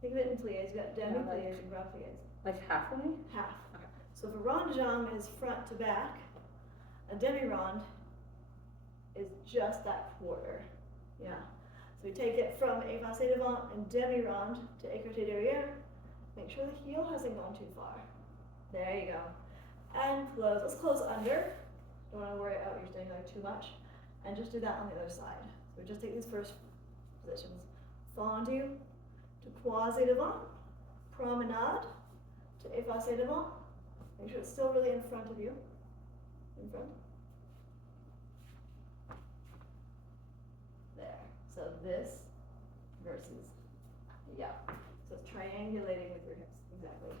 Think of it in pliés. You got demi pliés and grand pliés. Like halfway? Half. Okay. So if a rond de jambe is front to back, a demi-rond is just that quarter. Yeah. So we take it from effacé devant and demi-rond to écarté derrière. Make sure the heel hasn't gone too far. There you go. And close. Let's close under. Don't want to worry about you're staying there too much. And just do that on the other side. So we just take these first positions. Fondue to croisé devant. Promenade to effacé devant. Make sure it's still really in front of you. In front. There. So this versus, yeah. So it's triangulating with your hips. Exactly.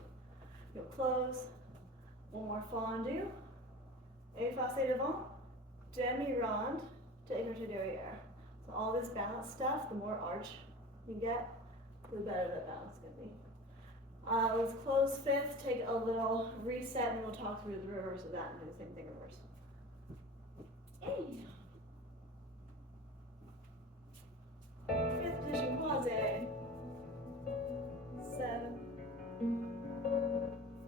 You'll close. One more fondue. Effacé devant. Demi-rond to écarté derrière. So all this balance stuff, the more arch you get, the better that balance is going to be. Let's close fifth, take a little reset, and we'll talk through the reverse of that and do the same thing reverse. Hey. Fifth position, croisé. 7.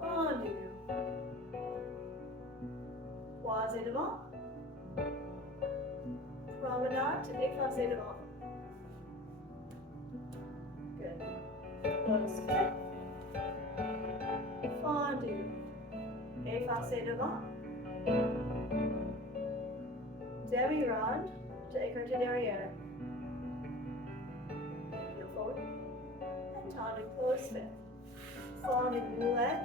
Fondue. Croisé devant. Promenade to effacé devant. Good. Close fifth. Fondue. Effacé devant. Demi-rond to écarté derrière. Heel forward. And tendu, close fifth. Fondue, new leg.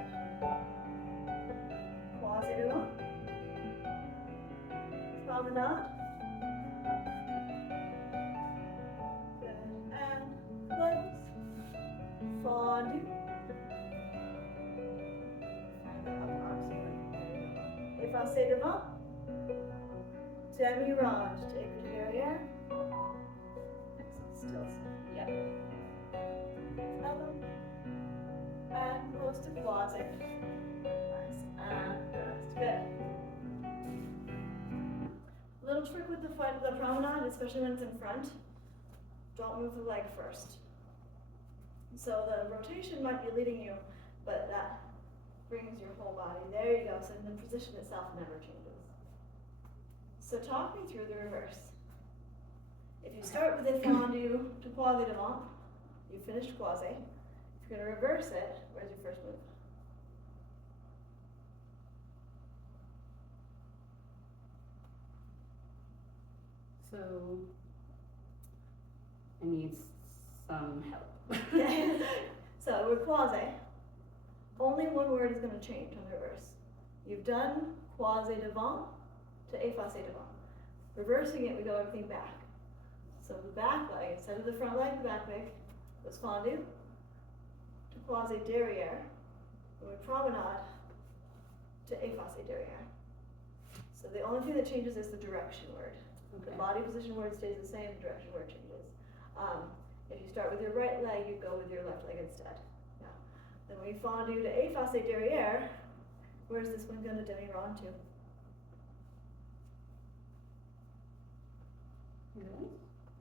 Croisé devant. Promenade. Good. And close. Fondue. Effacé devant. Demi-rond to écarté derrière. Excellent. Still. Yep. Elbow. And close to croisé. Nice. And rest. Good. Little trick with the promenade, especially when it's in front. Don't move the leg first. So the rotation might be leading you, but that brings your whole body. There you go. So the position itself never changes. So talk me through the reverse. If you start with a fondue to croisé devant, you finished croisé. If you're going to reverse it, where's your first move? So I need some help. So we're croisé. Only one word is going to change on the reverse. You've done croisé devant to effacé devant. Reversing it, we go everything back. So the back leg, instead of the front leg, the back leg was fondue to croisé derrière. And we promenade to effacé derrière. So the only thing that changes is the direction word. The Okay. body position word stays the same, the direction word changes. If you start with your right leg, you go with your left leg instead. Yeah. Then when you fondue to effacé derrière, where's this one going to demi-rond to?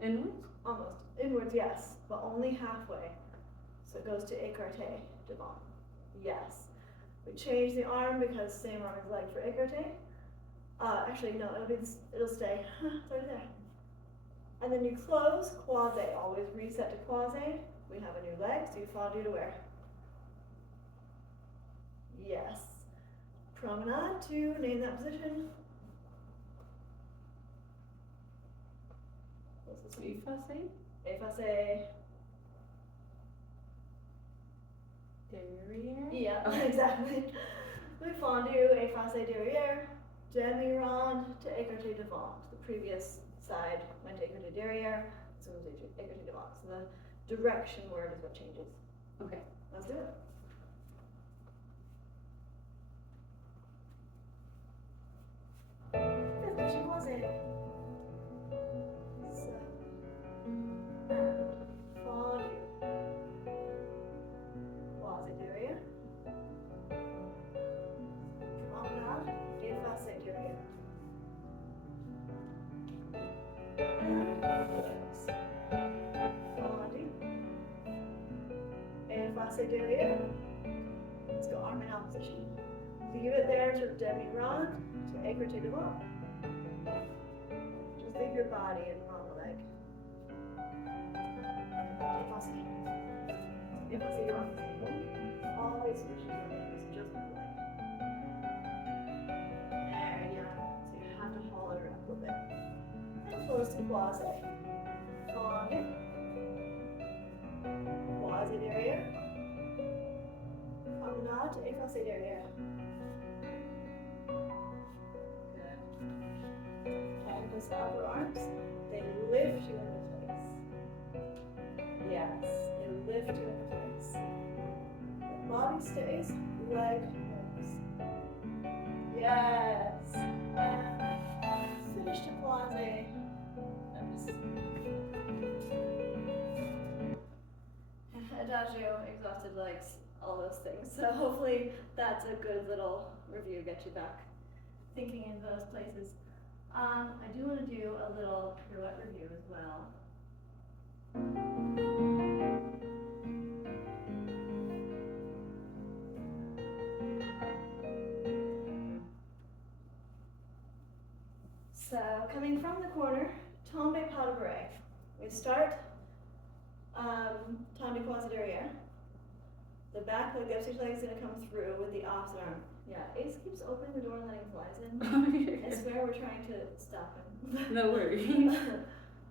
Inwards? Almost. Inwards, yes, but only halfway. So it goes to écarté devant. Yes. We change the arm because same arm as leg for écarté. Actually, no, it'll stay. It's right there. And then you close, croisé. Always reset to croisé. We have a new leg, so you fondue to where? Yes. Promenade to name that position. What's this one? Effacé. Derriere. Yeah, Okay. exactly. We fondue, effacé derrière, demi-rond to écarté devant. The previous side went to écarté derrière, so it was écarté devant. So the direction word is what changes. Okay. Let's do it. Fifth position was it. Fondue. Croisé derrière. Promenade, effacé derrière. Fondue. Effacé derrière. Let's go arm in opposition. Leave it there to demi-rond, to écarté devant. Just leave your body and run the leg. Effacé. Effacé devant. Always switch your legs, just move the leg. There you go. So you have to haul it around a little bit. And close to croisé. Fondue. Croisé derrière. Promenade to effacé derrière. Good. Canvas upper arms. They lift you into place. Yes, they lift you into place. The body stays, leg moves. Yes. And finish to croisé. Nice. Adagio, exhausted legs, all those things. So hopefully that's a good little review, get you back thinking in those places. I do want to do a little pirouette review as well. So coming from the corner, tombe pas de bras. We start tombe croisé derrière. The back leg, the upstairs leg is going to come through with the opposite arm. Yeah, Ace keeps opening the door and letting flies in. I swear we're trying to stop him. No worries.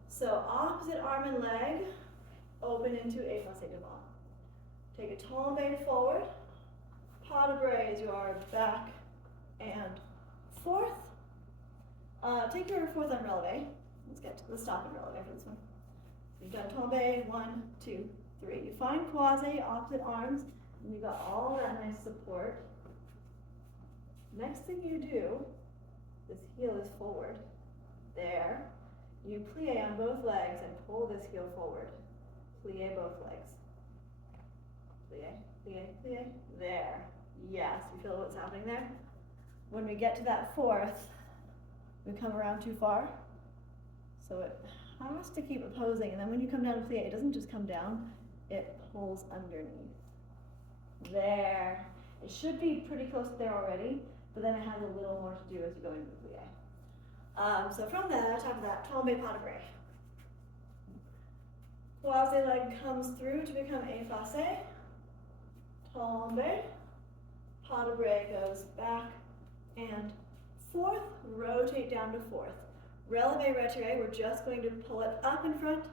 So opposite arm and leg, open into effacé devant. Take a tombe forward. Pas de bras is your back and forth. Take your fourth arm releve. Let's stop and releve for this one. So you've done tombe, 1, 2, 3. You find croisé, opposite arms, and you got all that nice support. Next thing you do, this heel is forward. There. You plie on both legs and pull this heel forward. Plie both legs. Plie, plie, plie. There. Yes, you feel what's happening there? When we get to that fourth, we come around too far. So it has to keep opposing, and then when you come down to plie, it doesn't just come down, it pulls underneath. There. It should be pretty close there already, but then it has a little more to do as you go into the plie. So from that, top of that, tombe pas de bras. Croisé leg comes through to become effacé. Tombe. Pas de bras goes back and forth, rotate down to fourth. Releve retiré, we're just going to pull it up in front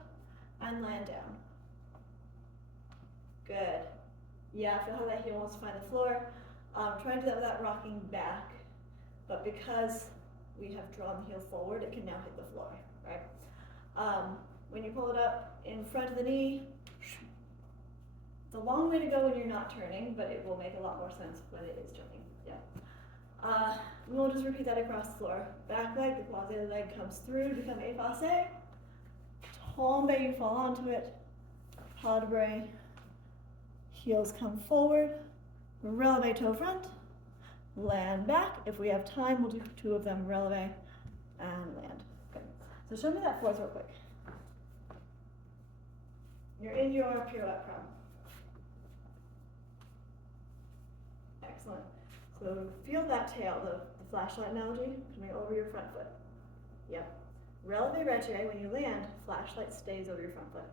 and land down. Good. Yeah, feel how that heel wants to find the floor. Try and do that without rocking back, but because we have drawn the heel forward, it can now hit the floor, right? When you pull it up in front of the knee, it's a long way to go when you're not turning, but it will make a lot more sense when it is turning, yeah. We'll just repeat that across the floor. Back leg, the croisé leg comes through to become effacé. Tombe, you fall onto it. Pas de bras. Heels come forward. Releve toe front. Land back. If we have time, we'll do 2 of them. Releve and land. Okay. So show me that fourth real quick. You're in your pirouette prom. Excellent. So feel that tail, the flashlight analogy, coming over your front foot. Yep. Releve retire, when you land, flashlight stays over your front foot.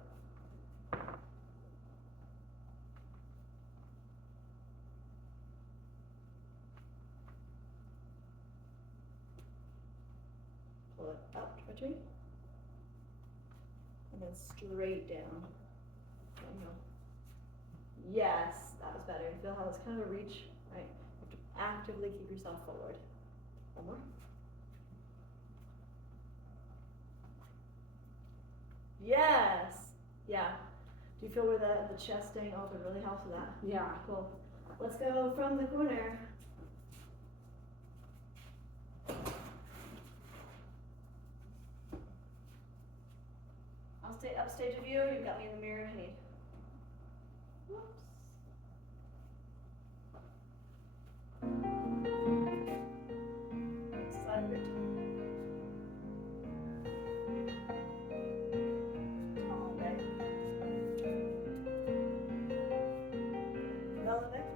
Pull it up, retire. And then straight down. There you go. Yes, that was better. You feel how it's kind of a reach, right? You have to actively keep yourself forward. One more. Yes. Yeah. Do you feel where the chest staying open really helps with that? Yeah. Cool. Let's go from the corner. I'll stay upstage of you. You've got me in the mirror, honey. Whoops. Side of your tongue. Tall neck. Relevant.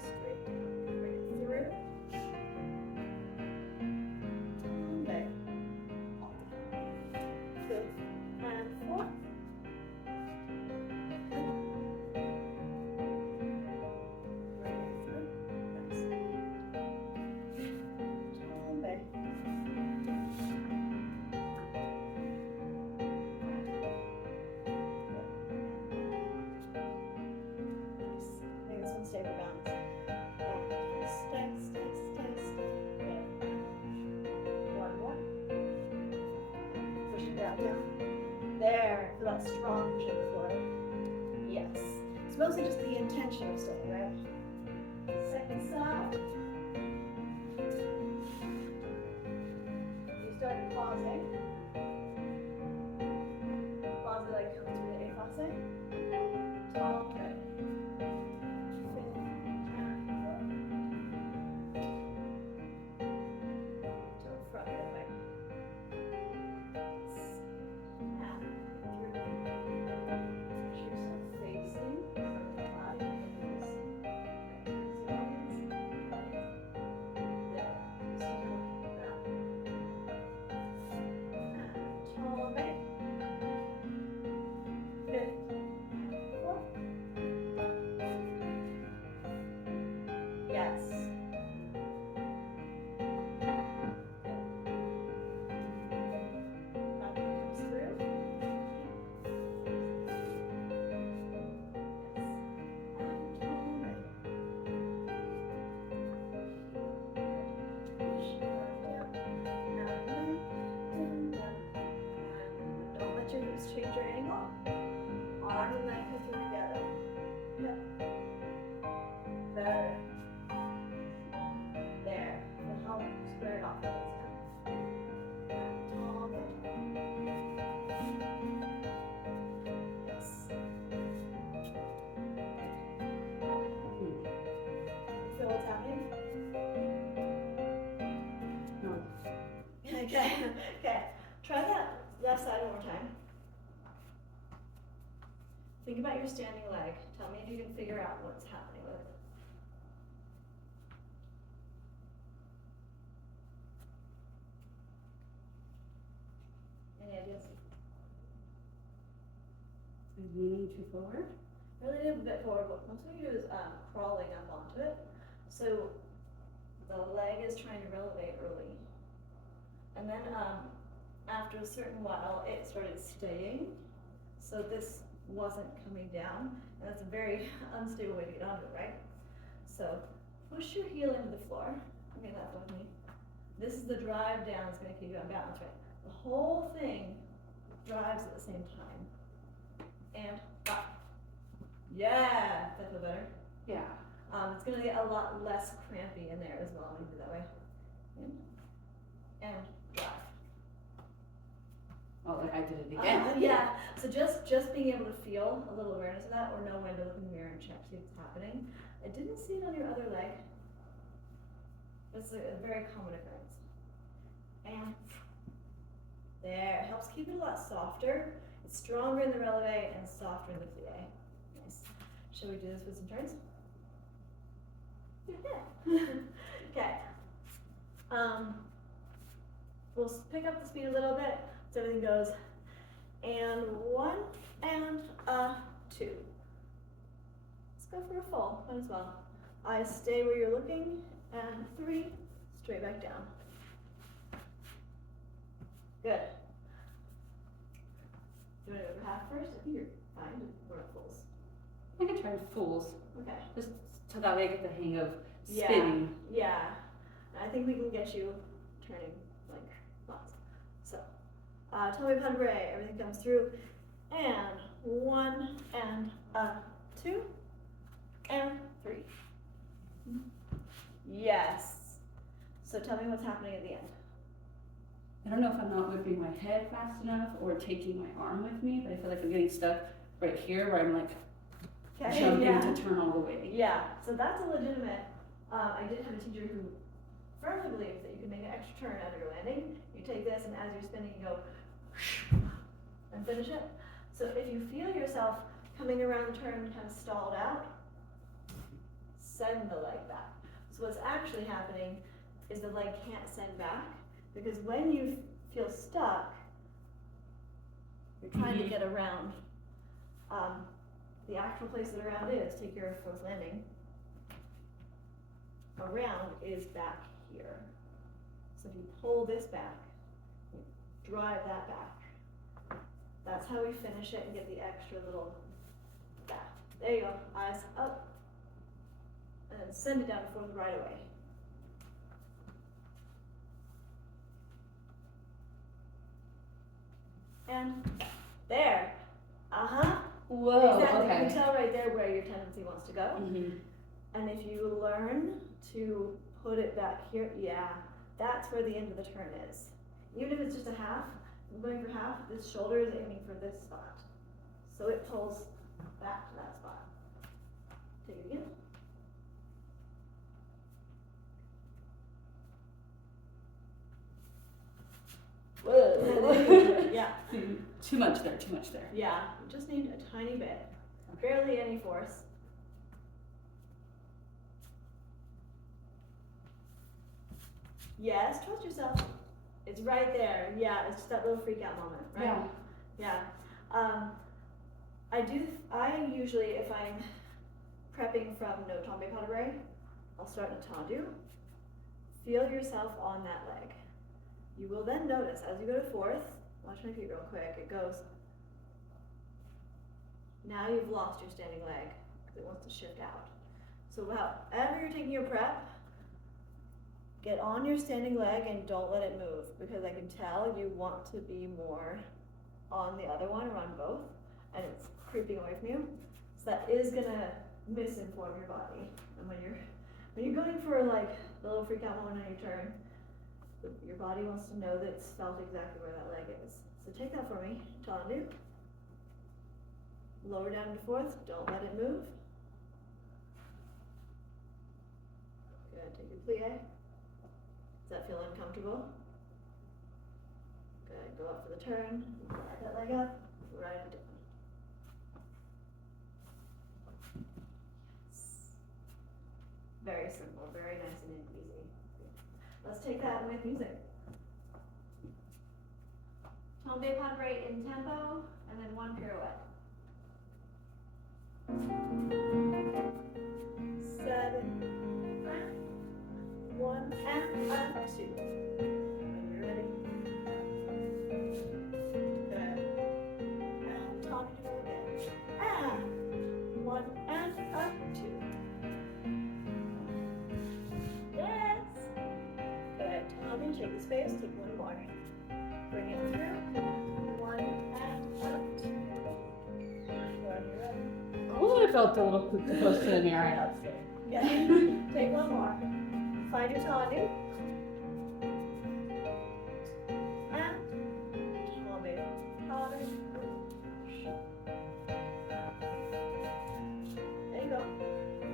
Straight down. Bring it through. Tall neck. Good. And forth. Bring it through. Nice. Tall neck. Nice. Make this one stay for balance. Stay. Good. One more. Push it down. There. Feel that strong push of the floor. Yes. It's mostly just the intention of staying, right? Second side. You start pausing. Pause like come to the efase. Tall, good. To the front of the way. Snap through. Push yourself facing from the body and the nose. There. Tall back. Fifth. Four. Yes. Now comes through. Don't let your hips change your angle. Arm and leg come through together. Yep. Better. There. And help square it off. Tall back. Yes. Feel what's happening? No. Okay. Okay. Try that left side one more time. Think about your standing leg. Tell me if you can figure out what's happening with it. Any ideas? Leaning too forward. Really a bit forward. What most of you do is crawling up onto it. So the leg is trying to relevate early. And then after a certain while, it started staying. So this wasn't coming down. And that's a very unstable way to get onto it, right? So push your heel into the floor. Okay, that's with me. This is the drive down that's going to keep you on balance, right? The whole thing drives at the same time. And up. Yeah, that feel better. Yeah. It's gonna get a lot less crampy in there as well when you do that way. In. And drive. Oh, I did it again. Yeah. So just being able to feel a little awareness of that, or know when to look in the mirror and check, see what's happening. I didn't see it on your other leg. It's a very common occurrence. And there, it helps keep it a lot softer. It's stronger in the releve and softer in the plie. Nice. Shall we do this with some turns? Okay. We'll pick up the speed a little bit so everything goes. And 1 and 2. Let's go for a full, might as well. Eyes stay where you're looking, and 3, straight back down. Good. You want to go for half first? I think you're fine. We're not fulls. I can try fools, Okay. just so that way I get the hang of Yeah. spinning. Yeah. I think we can get you turning like lots. So, tell me pas de bourrée. Everything comes through. And 1 and 2 and 3. Yes. So tell me what's happening at the end. I don't know if I'm not whipping my head fast enough or taking my arm with me, but I feel like I'm getting stuck right here where I'm like jumping yeah. to turn all the way. Yeah, so that's a legitimate, I did have a teacher who firmly believes that you can make an extra turn out of your landing. You take this and as you're spinning, you go and finish it. So if you feel yourself coming around the turn kind of stalled out, send the leg back. So what's actually happening is the leg can't send back because when you feel stuck, you're trying to get around. The actual place that around is, take your fourth landing. Around is back here. So if you pull this back, you drive that back. That's how we finish it and get the extra little back. There you go, eyes up. And then send it down to fourth right away. And there. Uh-huh. Whoa, Exactly. You okay. can tell right there where your tendency wants to go. Mm-hmm. And if you learn to put it back here, yeah, that's where the end of the turn is. Even if it's just a half, I'm going for half, this shoulder is aiming for this spot. So it pulls back to that spot. Take it again. Whoa. Yeah. Too much there, too much there. Yeah, you just need a tiny bit. Barely any force. Yes, trust yourself. It's right there. Yeah, it's just that little freak out moment, right? Yeah. Yeah. I usually, if I'm prepping from no tombe pas de bourrée, I'll start in a tendu. Feel yourself on that leg. You will then notice as you go to fourth, watch my feet real quick, it goes. Now you've lost your standing leg because it wants to shift out. So however you're taking your prep, get on your standing leg and don't let it move because I can tell you want to be more on the other one or on both and it's creeping away from you. So that is gonna misinform your body. And when you're going for like the little freak out moment on your turn, your body wants to know that it's felt exactly where that leg is. So take that for me, tendu. Lower down to fourth, don't let it move. Good, take your plie. Does that feel uncomfortable? Good, go up for the turn, slide that leg up, ride it down. Yes. Very simple, very nice and easy. Let's take that with music. Tombe pas de bourrée in tempo, and then 1 pirouette. 7, 1 and 2. When you're ready. Good. And talk to her again. And 1 and 2. Yes. Good. Tommy, shake the space. Take 1 more. Bring it through. 1 and 2. When you're ready. Oh, I felt a little close to the area. Yeah. Take 1 more. Find your tendu. And tombe pas de bourrée. There you go.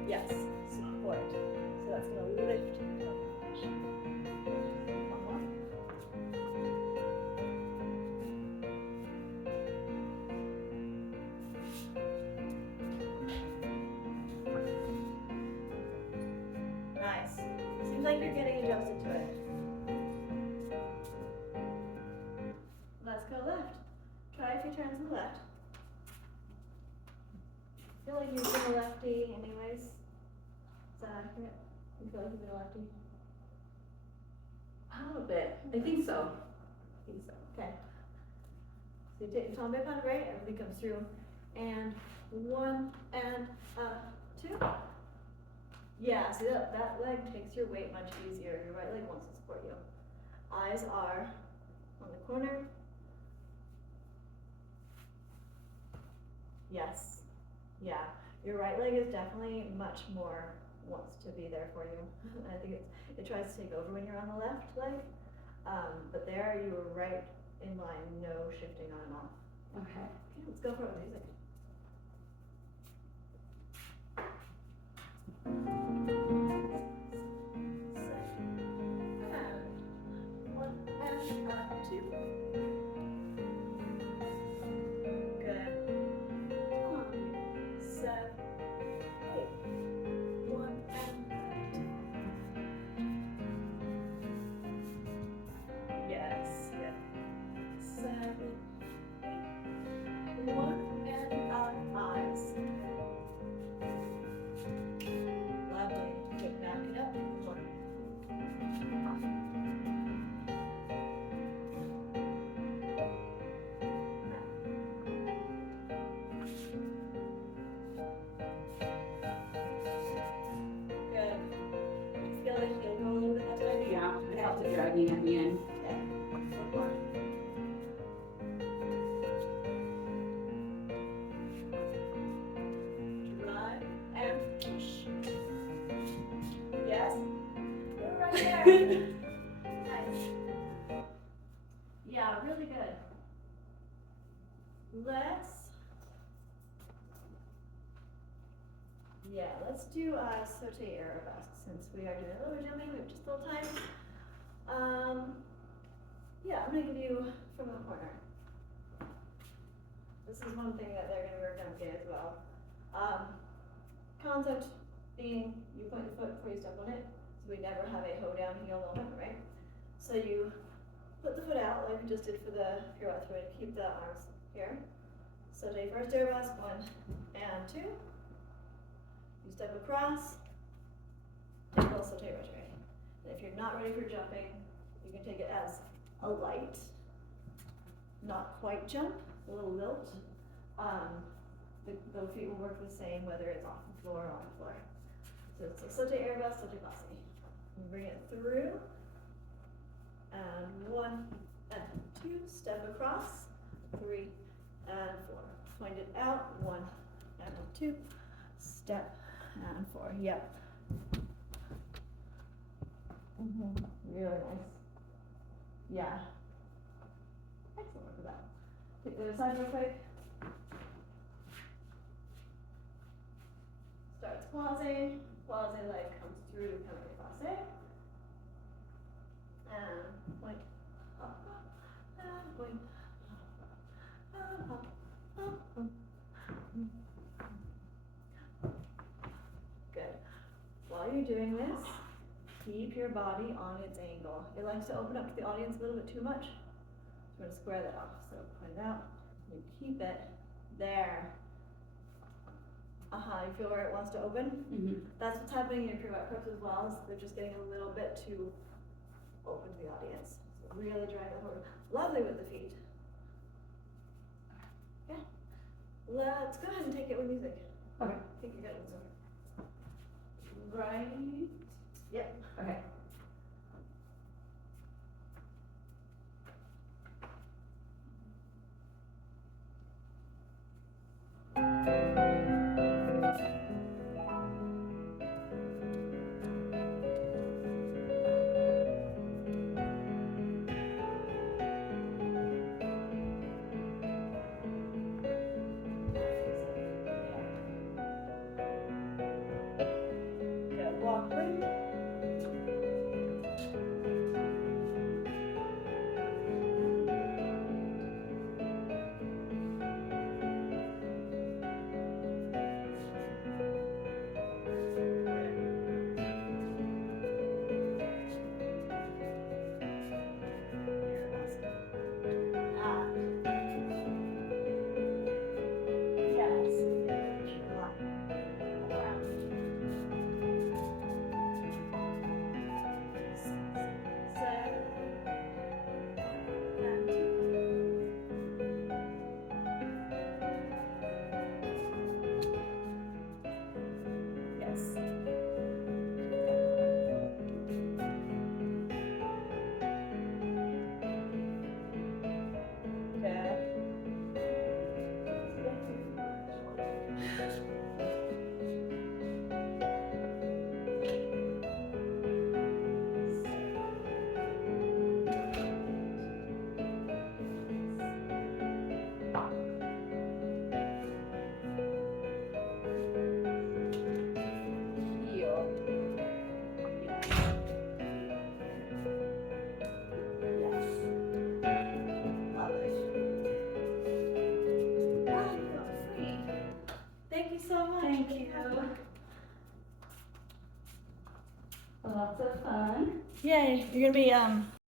Yes, support. So that's going to lift your pelvic. 1 more. and you're getting adjusted to it. Let's go left. Try a few turns to the left. I feel like you've been a lefty anyways. Is that accurate? You feel like you've been a lefty? A little bit. I think so. Okay. So you take the tombe pas de right, everything comes through. And 1 and 2. Yeah, see that leg takes your weight much easier. Your right leg wants to support you. Eyes are on the corner. Yes. Yeah. Your right leg is definitely much more wants to be there for you. I think it tries to take over when you're on the left leg. But there you were right in line, no shifting on and off. Okay. Okay, let's go for it with music. Dragging at the end. Drive and push. Yes. You're right there. Nice. Yeah, really good. Let's do saute arabesque since we are doing a little bit of jumping. We have just a little time. Yeah, I'm gonna give you from the corner. This is one thing that they're gonna work on today as well. Concept being you point the foot before you step on it, so we never have a hoe down heel moment, right? So you put the foot out like we just did for the pirouette, so we keep the arms here. Saute first arabesque, 1 and 2. You step across, take a little saute retrait. And if you're not ready for jumping, you can take it as a light, not quite jump, a little lilt. The feet will work the same whether it's off the floor or on the floor. So it's a saute arabesque, saute glacé. You bring it through, and 1 and 2, step across, 3 and 4. Point it out, 1 and 2, step and 4. Yep. Really nice. Yeah. Excellent work with that. Take the other side real quick. Starts croisé. Croisé leg comes through to come into croisé. And point up, and point up. Good. While you're doing this, keep your body on its angle. It likes to open up to the audience a little bit too much. So we're going to square that off. So point it out. You keep it there. You feel where it wants to open? Mm-hmm. That's what's happening in your pirouette crooks as well, is they're just getting a little bit too open to the audience. So really drag that forward. Lovely with the feet. Okay. Let's go ahead and take it with music. Okay. I think you're good with music. Right. Yep. Okay. Good. Walk Thank you. Lots of fun. Yay, you're gonna be